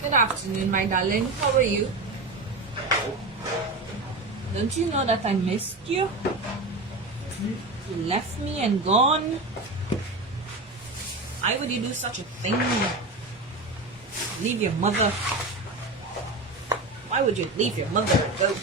Good afternoon, my darling. How are you? Don't you know that I missed you? You left me and gone. Why would you do such a thing? Leave your mother. Why would you leave your mother and go?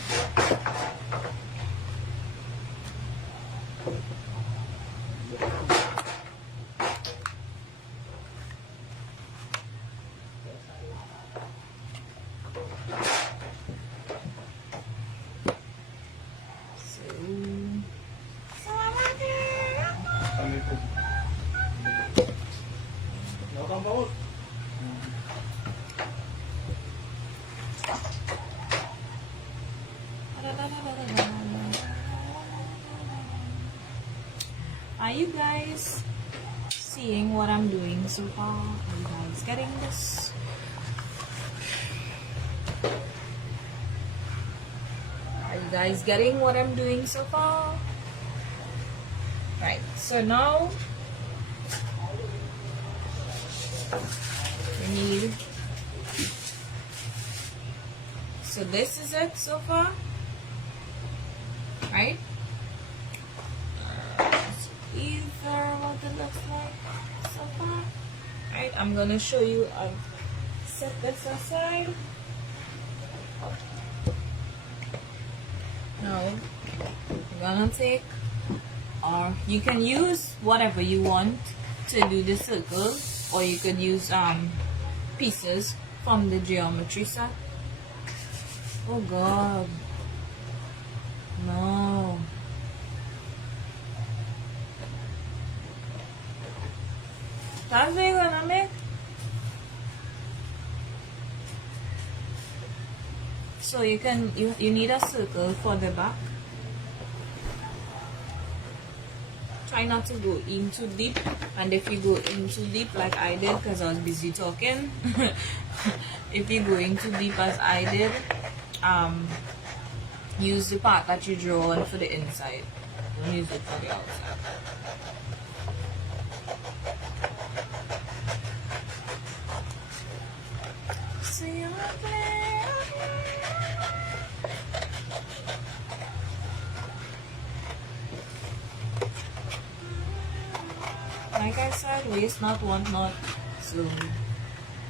Are you guys seeing what I'm doing so far? Are you guys getting this? Are you guys getting what I'm doing so far? Right, so now we need, so this is it so far, right? These are what it looks like so far, right? I'm gonna show you. I'll set this aside. Now we're gonna take, or you can use whatever you want to do the circle, or you could use pieces from the geometry set. Oh God, no. That's what you're gonna make. So you need a circle for the back. Try not to go in too deep, and if you go in too deep like I did because I was busy talking, if you go in too deep as I did, use the part that you draw on for the inside. Don't use it for the outside. See you there. Like I said, waste not, want not. So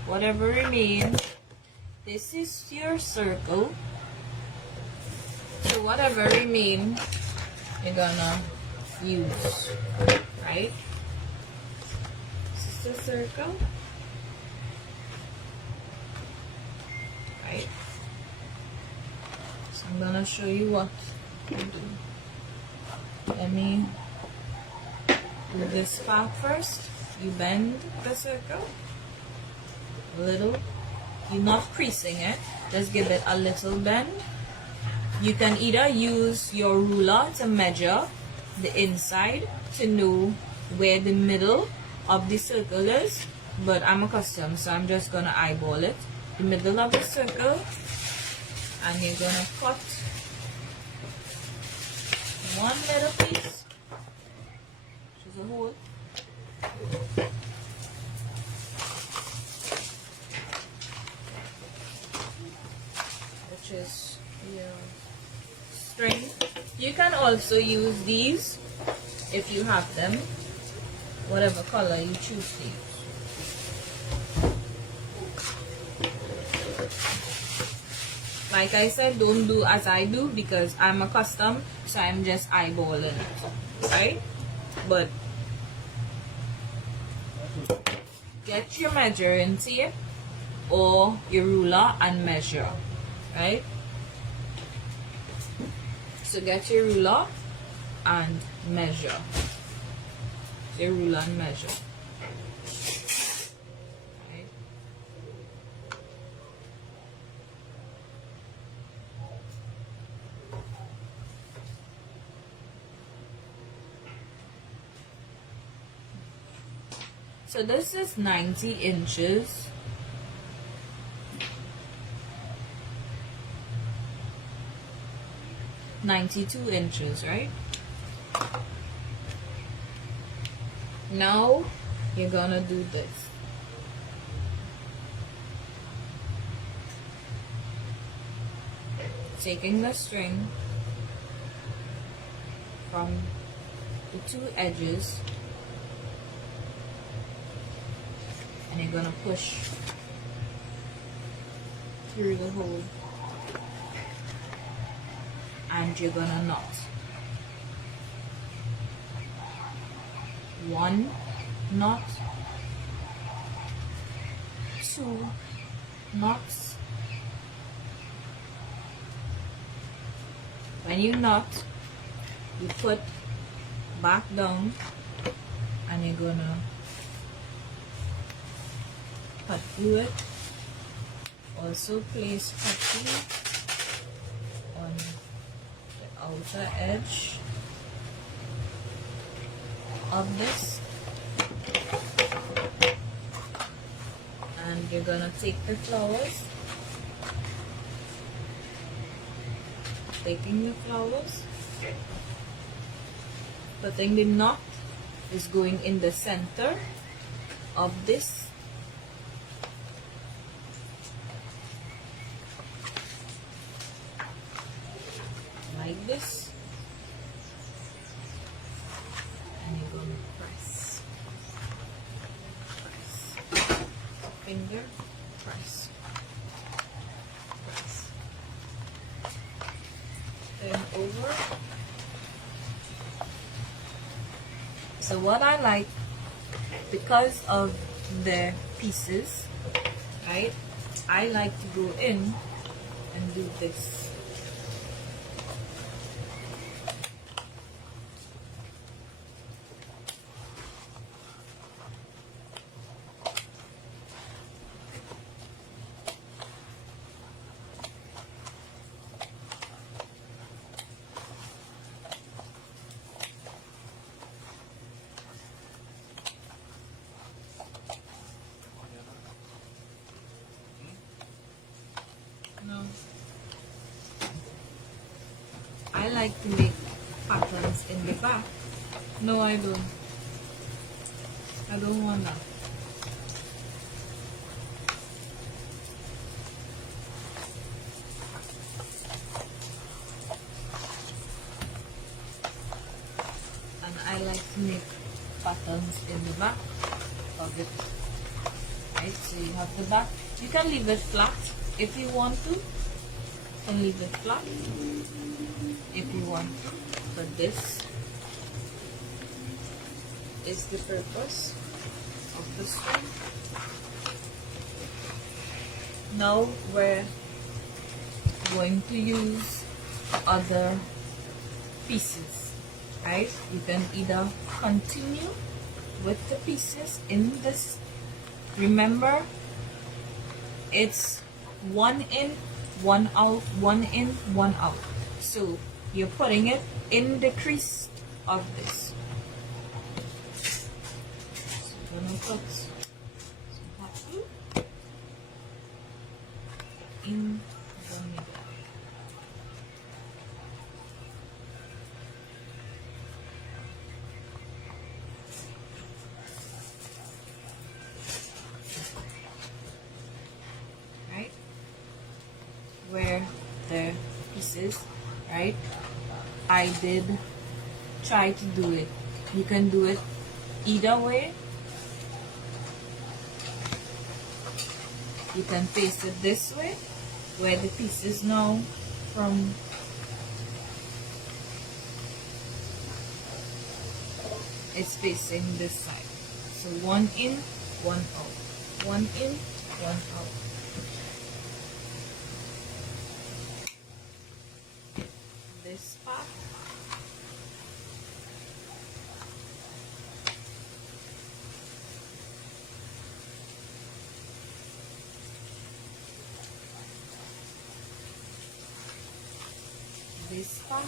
whatever remains, this is your circle. So whatever remains, you're gonna use, right? This is the circle, right? So I'm gonna show you what to do. Let me do this part first. You bend the circle a little. You're not creasing it, just give it a little bend. You can either use your ruler to measure the inside to know where the middle of the circle is, but I'm accustomed, so I'm just gonna eyeball it. The middle of the circle, and you're gonna cut one little piece, which is a hole. Which is your string. You can also use these if you have them, whatever color you choose to use. Like I said, don't do as I do because I'm accustomed, so I'm just eyeballing it, right? But get your measuring tape or your ruler and measure, right? So get your ruler and measure. Your ruler and measure. Right? So this is 90 inches. $92 inches, right? Now you're gonna do this. Taking the string from the two edges, and you're gonna push through the hole, and you're gonna knot. One knot, two knots. When you knot, you put back down, and you're gonna cut through it. Also place putty on the outer edge of this, and you're gonna take the flowers, taking the flowers, putting the knot is going in the center of this, like this. And you're going to press. finger, press, press, turn over. So what I like, because of the pieces, right, I like to go in and do this. No. I like to make patterns in the back. No, I don't. I don't want that. And I like to make patterns in the back of it. Right, so you have the back. You can leave it flat if you want to. You can leave it flat if you want to. But this is the purpose of the string. Now we're going to use other pieces, right? You can either continue with the pieces in this. Remember, it's 1 in, 1 out, 1 in, 1 out. So you're putting it in the crease of this. So you're gonna put some tattoo in the middle. Right? Where the pieces, right? I did try to do it. You can do it either way. You can face it this way, where the pieces now from it's facing this side. So 1 in, 1 out. 1 in, 1 out. This part. This part.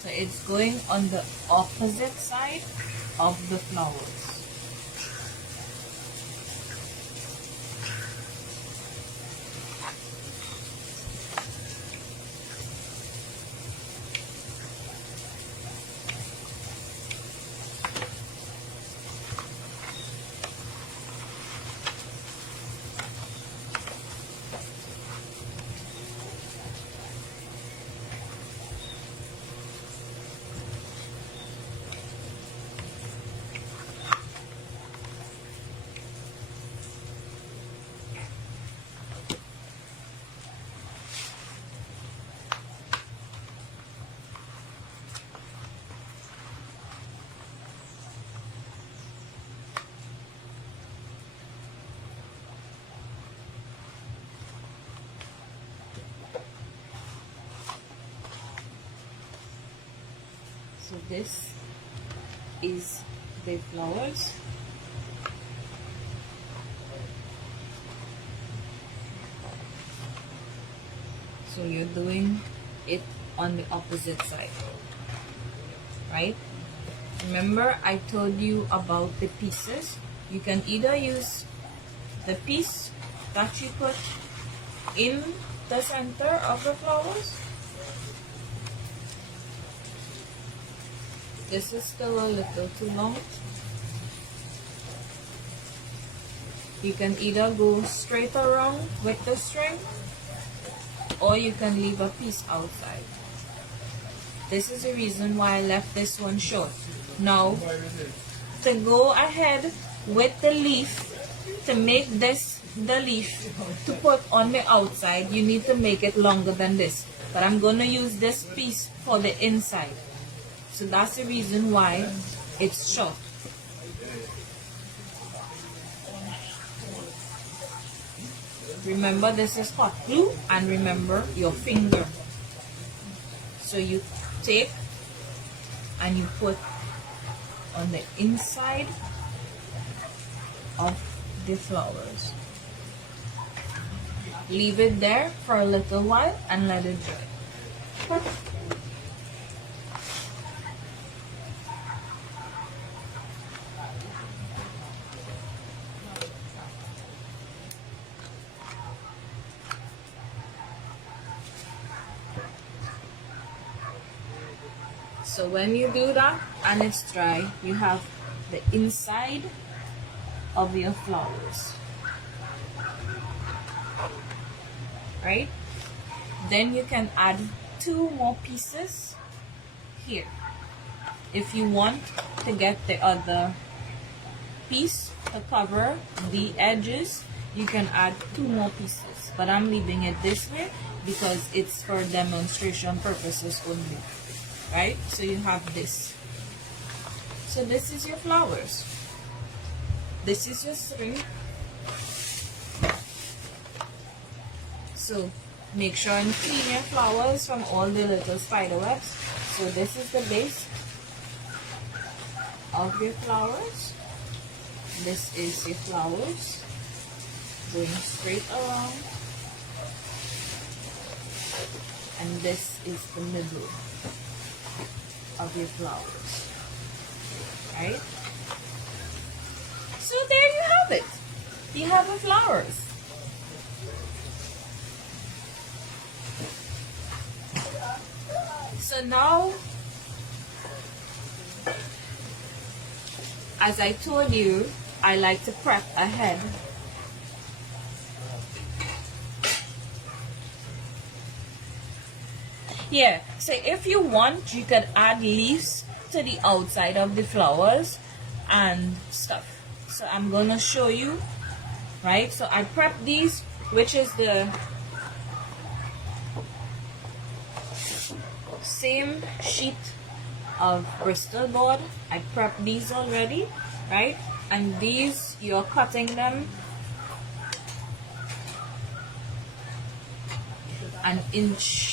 So it's going on the opposite side of the flowers. So this is the flowers. So you're doing it on the opposite side, right? Remember I told you about the pieces. You can either use the piece that you put in the center of the flowers. This is still a little too long. You can either go straight around with the string, or you can leave a piece outside. This is the reason why I left this one short. Now, to go ahead with the leaf, to make this the leaf to put on the outside, you need to make it longer than this. But I'm going to use this piece for the inside. So that's the reason why it's short. Remember, this is hot glue, and remember your finger. So you take and you put on the inside of the flowers. Leave it there for a little while and let it dry. So when you do that and it's dry, you have the inside of your flowers, right? Then you can add 2 more pieces here. If you want to get the other piece to cover the edges, you can add 2 more pieces, but I'm leaving it this way because it's for demonstration purposes only. Right? So you have this. So this is your flowers. This is your string. So make sure and clean your flowers from all the little spider webs. So this is the base of your flowers. This is your flowers going straight around. And this is the middle of your flowers, right? So there you have it. You have the flowers. So now, as I told you, I like to prep ahead. Yeah, so if you want, you can add leaves to the outside of the flowers and stuff. So I'm gonna show you, right? So I prepped these, which is the same sheet of Bristol board. I prepped these already, right? And these, you're cutting them an inch.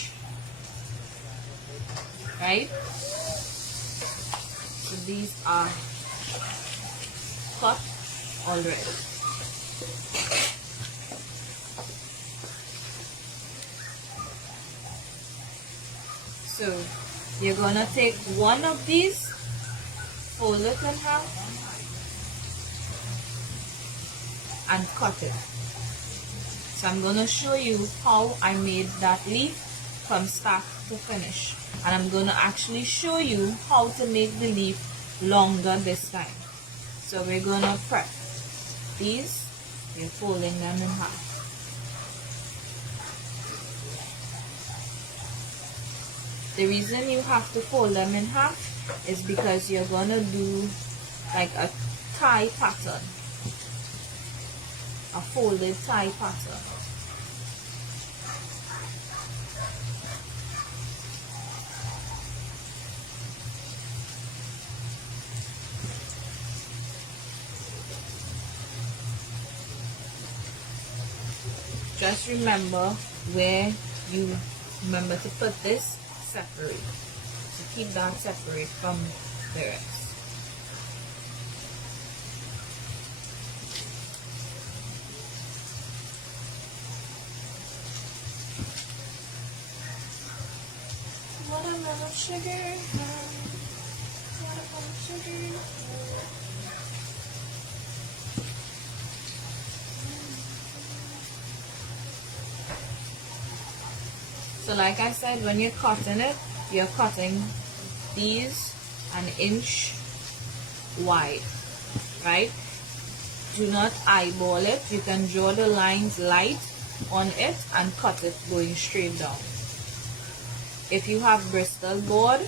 Right? So these are cut already. So you're gonna take one of these, fold it in half, and cut it. So I'm gonna show you how I made that leaf from start to finish. And I'm going to actually show you how to make the leaf longer this time. So we're going to prep these. We're folding them in half. The reason you have to fold them in half is because you're going to do like a tie pattern. A folded tie pattern. Just remember where you remember to put this separate. So keep that separate from the rest. Watermelon sugar. Watermelon sugar. So like I said, when you're cutting it, you're cutting these an inch wide, right? Do not eyeball it. You can draw the lines light on it and cut it going straight down. If you have Bristol board,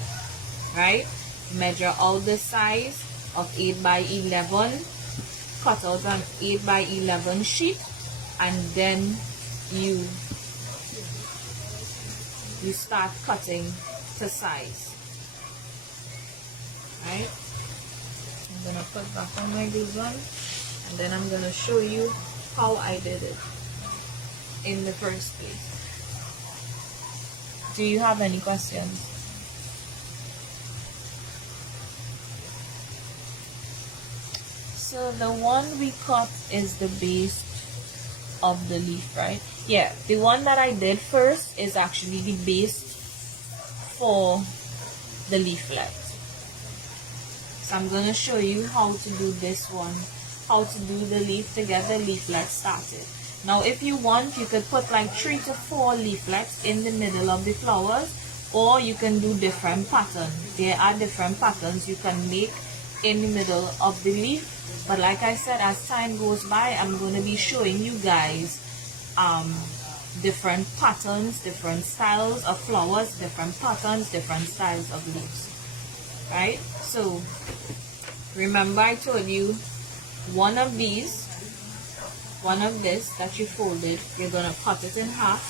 right, measure out the size of 8 by 11, cut out an 8 by 11 sheet, and then you start cutting to size. Right? I'm gonna put back on my glue gun, and then I'm gonna show you how I did it in the first place. Do you have any questions? So the one we cut is the base of the leaf, right? Yeah, the one that I did first is actually the base for the leaflet. So I'm going to show you how to do this one, how to do the leaf to get the leaflet started. Now if you want, you could put like 3 to 4 leaflets in the middle of the flowers, or you can do different patterns. There are different patterns you can make in the middle of the leaf. But like I said, as time goes by, I'm going to be showing you guys different patterns, different styles of flowers, different patterns, different styles of leaves. Right? So remember I told you one of this that you folded, you're going to cut it in half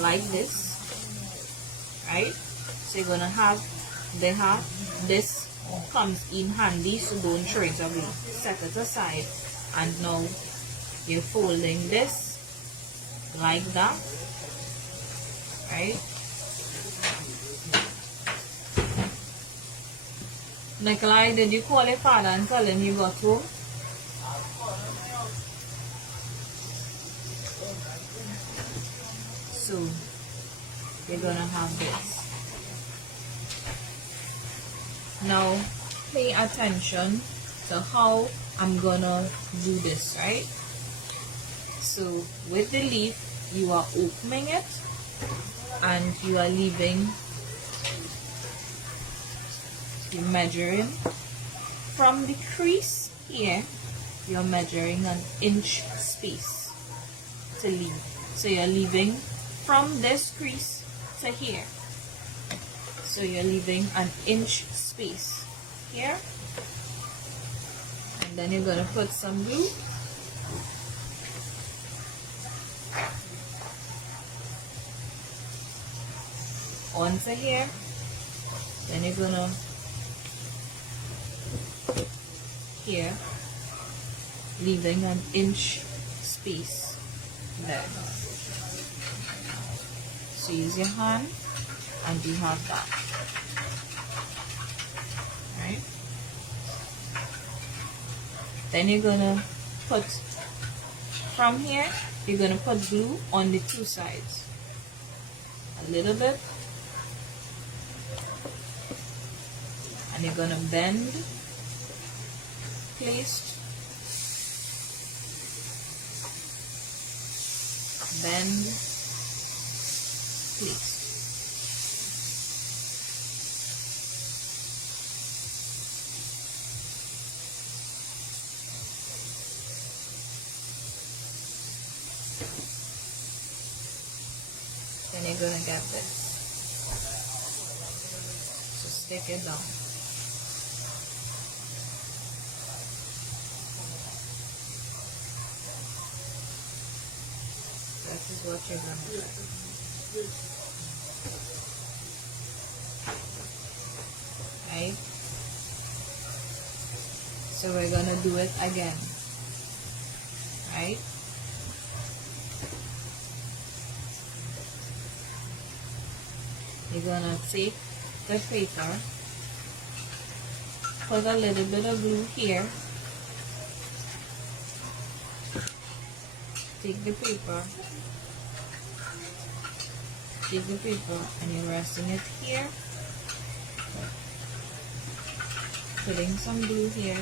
like this. Right? So you're going to have the half. This comes in handy, so don't throw it away. Set it aside, and now you're folding this like that, right? Nikolai, did you call your father and tell him you got home? So you're gonna have this. Now pay attention to how I'm gonna do this, right? So with the leaf, you are opening it and you are leaving, you're measuring from the crease here, you're measuring an inch space to leave. So you're leaving from this crease to here. So you're leaving an inch space here, and then you're going to put some glue onto here, then you're going to here, leaving an inch space there. So use your hand and you have that. Right? Then you're gonna put, from here, you're gonna put glue on the two sides. A little bit. And you're gonna bend, place, bend, place. Then you're gonna get this. So stick it down. This is what you're gonna do. Right? So we're gonna do it again. Right? You're gonna take the paper, put a little bit of glue here, take the paper, and you're resting it here, putting some glue here,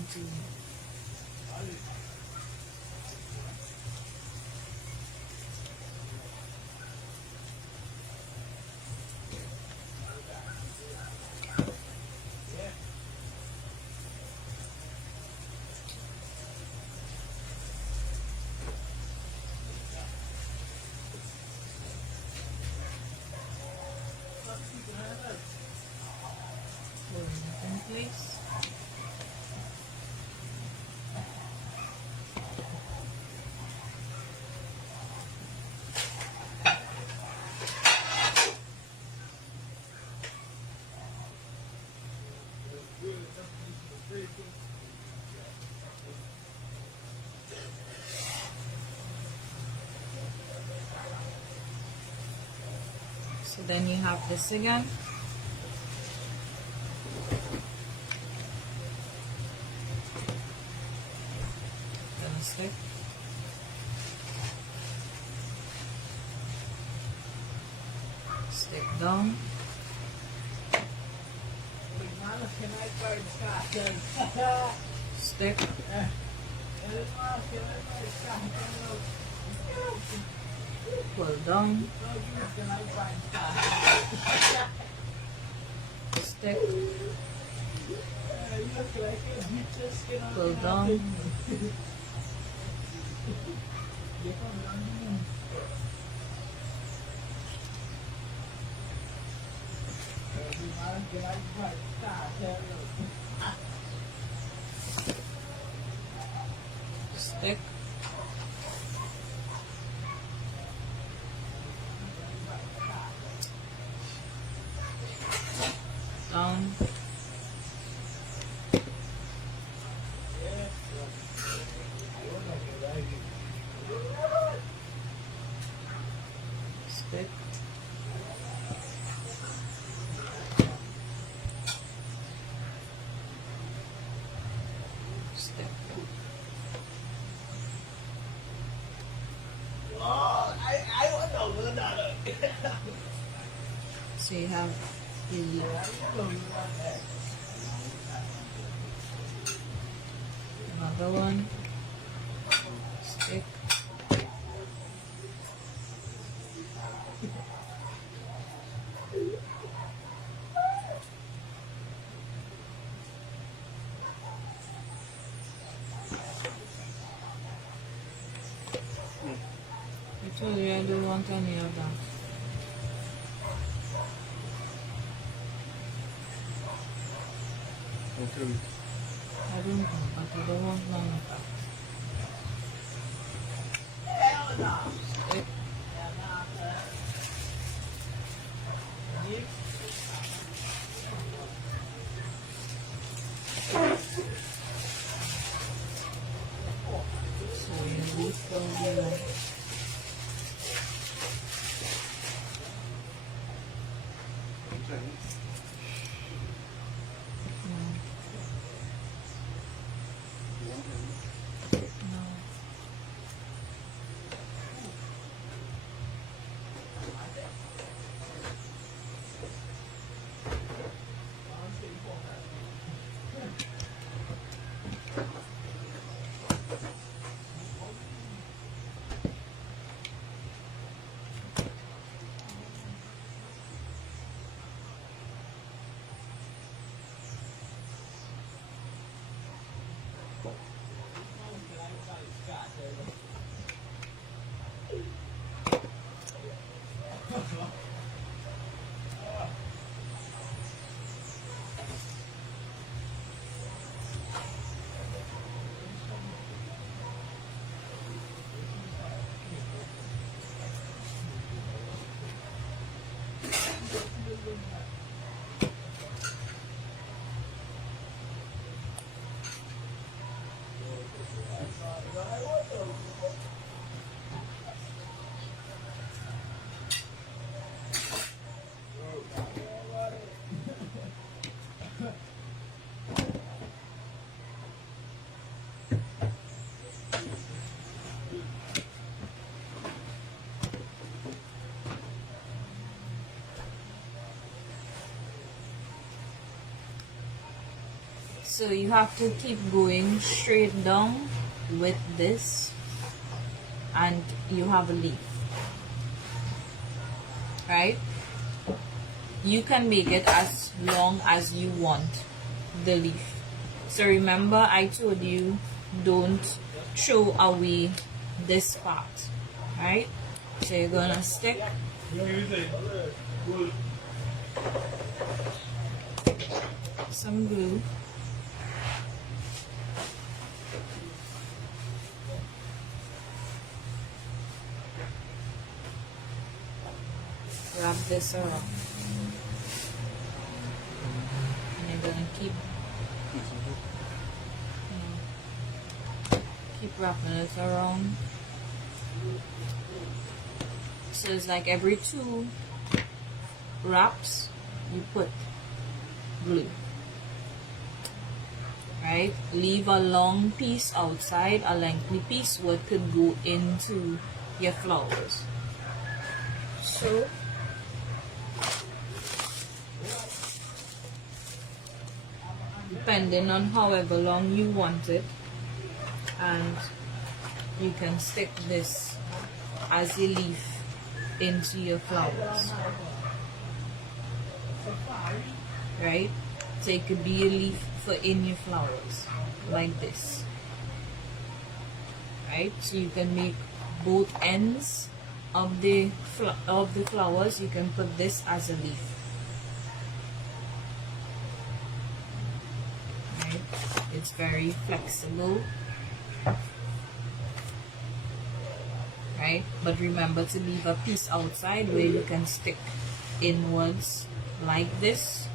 continue. Hold it in place. So then you have this again. Gonna stick. Stick down. Stick. Pull down. Stick. Pull down. Stick. Down. Stick. Stick. So you have the another one. Stick. I told you I don't want any of that. Okay. I don't know, but I don't want none of that. Stick. So you refill the no. So you have to keep going straight down with this, and you have a leaf, right? You can make it as long as you want the leaf. So remember, I told you don't throw away this part, right? So you're gonna stick some glue. Wrap this around. And you're gonna keep wrapping it around. So it's like every 2 wraps you put glue, right? Leave a long piece outside, a lengthy piece what could go into your flowers. So depending on however long you want it, and you can stick this as a leaf into your flowers, right? So it could be a leaf for in your flowers like this, right? So you can make both ends of the flowers. You can put this as a leaf, right? It's very flexible, right? But remember to leave a piece outside where you can stick inwards like this,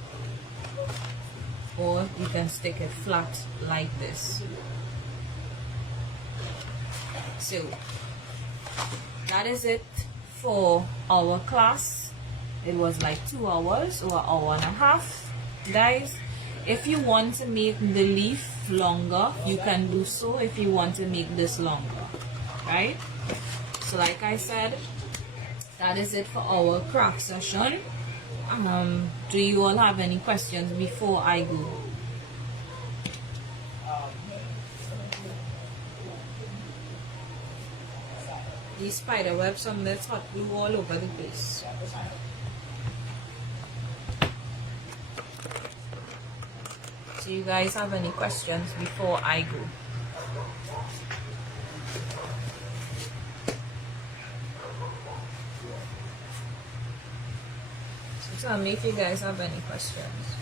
or you can stick it flat like this. So that is it for our class. It was like 2 hours or an hour and a half, guys. If you want to make the leaf longer, you can do so. If you want to make this longer, right? So like I said, that is it for our craft session. Do you all have any questions before I go? These spider webs on this hot glue all over the place. Do you guys have any questions before I go? So tell me if you guys have any questions.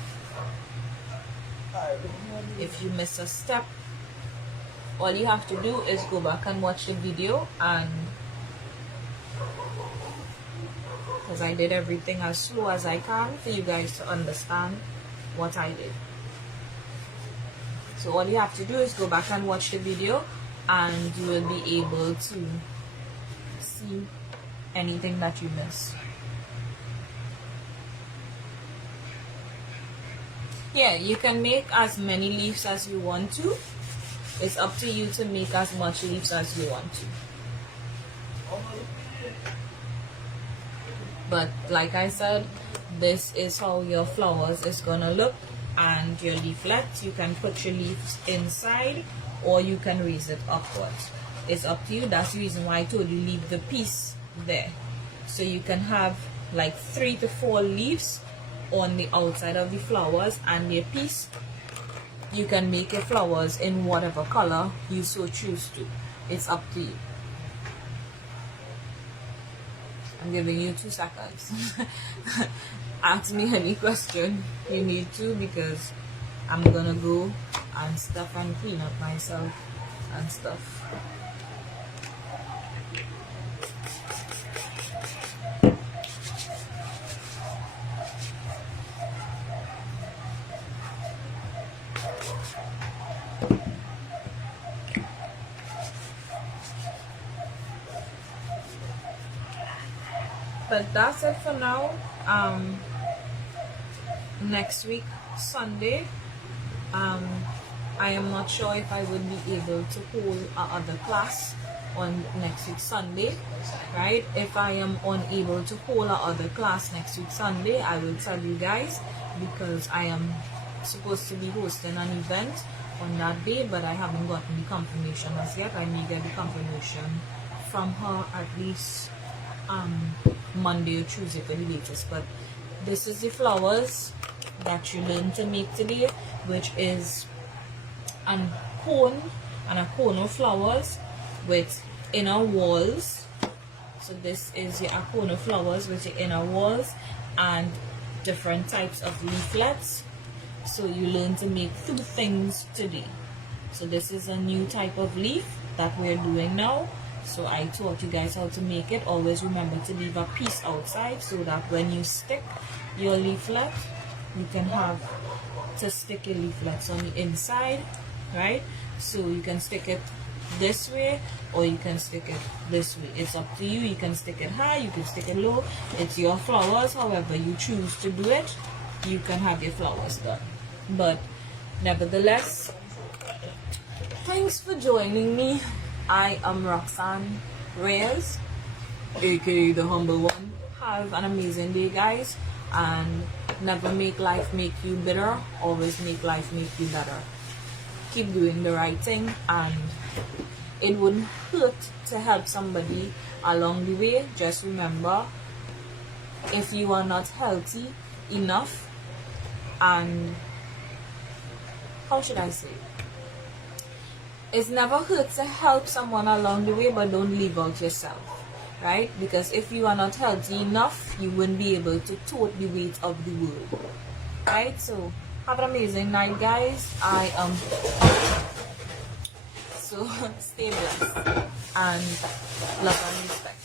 If you miss a step, all you have to do is go back and watch the video, and because I did everything as slow as I can for you guys to understand what I did. So all you have to do is go back and watch the video, and you will be able to see anything that you missed. Yeah, you can make as many leaves as you want to. It's up to you to make as much leaves as you want to. But like I said, this is how your flowers is gonna look, and your leaflets, you can put your leaves inside or you can raise it upwards. It's up to you. That's the reason why I told you leave the piece there, so you can have like 3 to 4 leaves on the outside of the flowers, and your piece, you can make your flowers in whatever color you so choose to. It's up to you. I'm giving you 2 seconds. Ask me any question you need to, because I'm gonna go and stuff and clean up myself and stuff. But that's it for now. Next week Sunday, I am not sure if I would be able to hold another class on next week Sunday, right? If I am unable to hold another class next week Sunday, I will tell you guys, because I am supposed to be hosting an event on that day, but I haven't gotten the confirmation as yet. I may get the confirmation from her at least Monday or Tuesday for the latest. But this is the flowers that you learn to make today, which is a cone and a cone of flowers with inner walls. So this is your cone of flowers with your inner walls and different types of leaflets. So you learn to make 2 things today. So this is a new type of leaf that we're doing now. So I taught you guys how to make it. Always remember to leave a piece outside so that when you stick your leaflet, you can have to stick your leaflets on the inside, right? So you can stick it this way or you can stick it this way. It's up to you. You can stick it high, you can stick it low. It's your flowers. However you choose to do it, you can have your flowers done. But nevertheless, thanks for joining me. I am Roxanne Reyes, aka the humble one. Have an amazing day, guys, and never make life make you bitter. Always make life make you better. Keep doing the right thing, and it wouldn't hurt to help somebody along the way. Just remember, if you are not healthy enough, and how should I say, it's never hurt to help someone along the way, but don't leave out yourself, right? Because if you are not healthy enough, you wouldn't be able to tote the weight of the world, right? So have an amazing night, guys. So stay blessed and love and respect.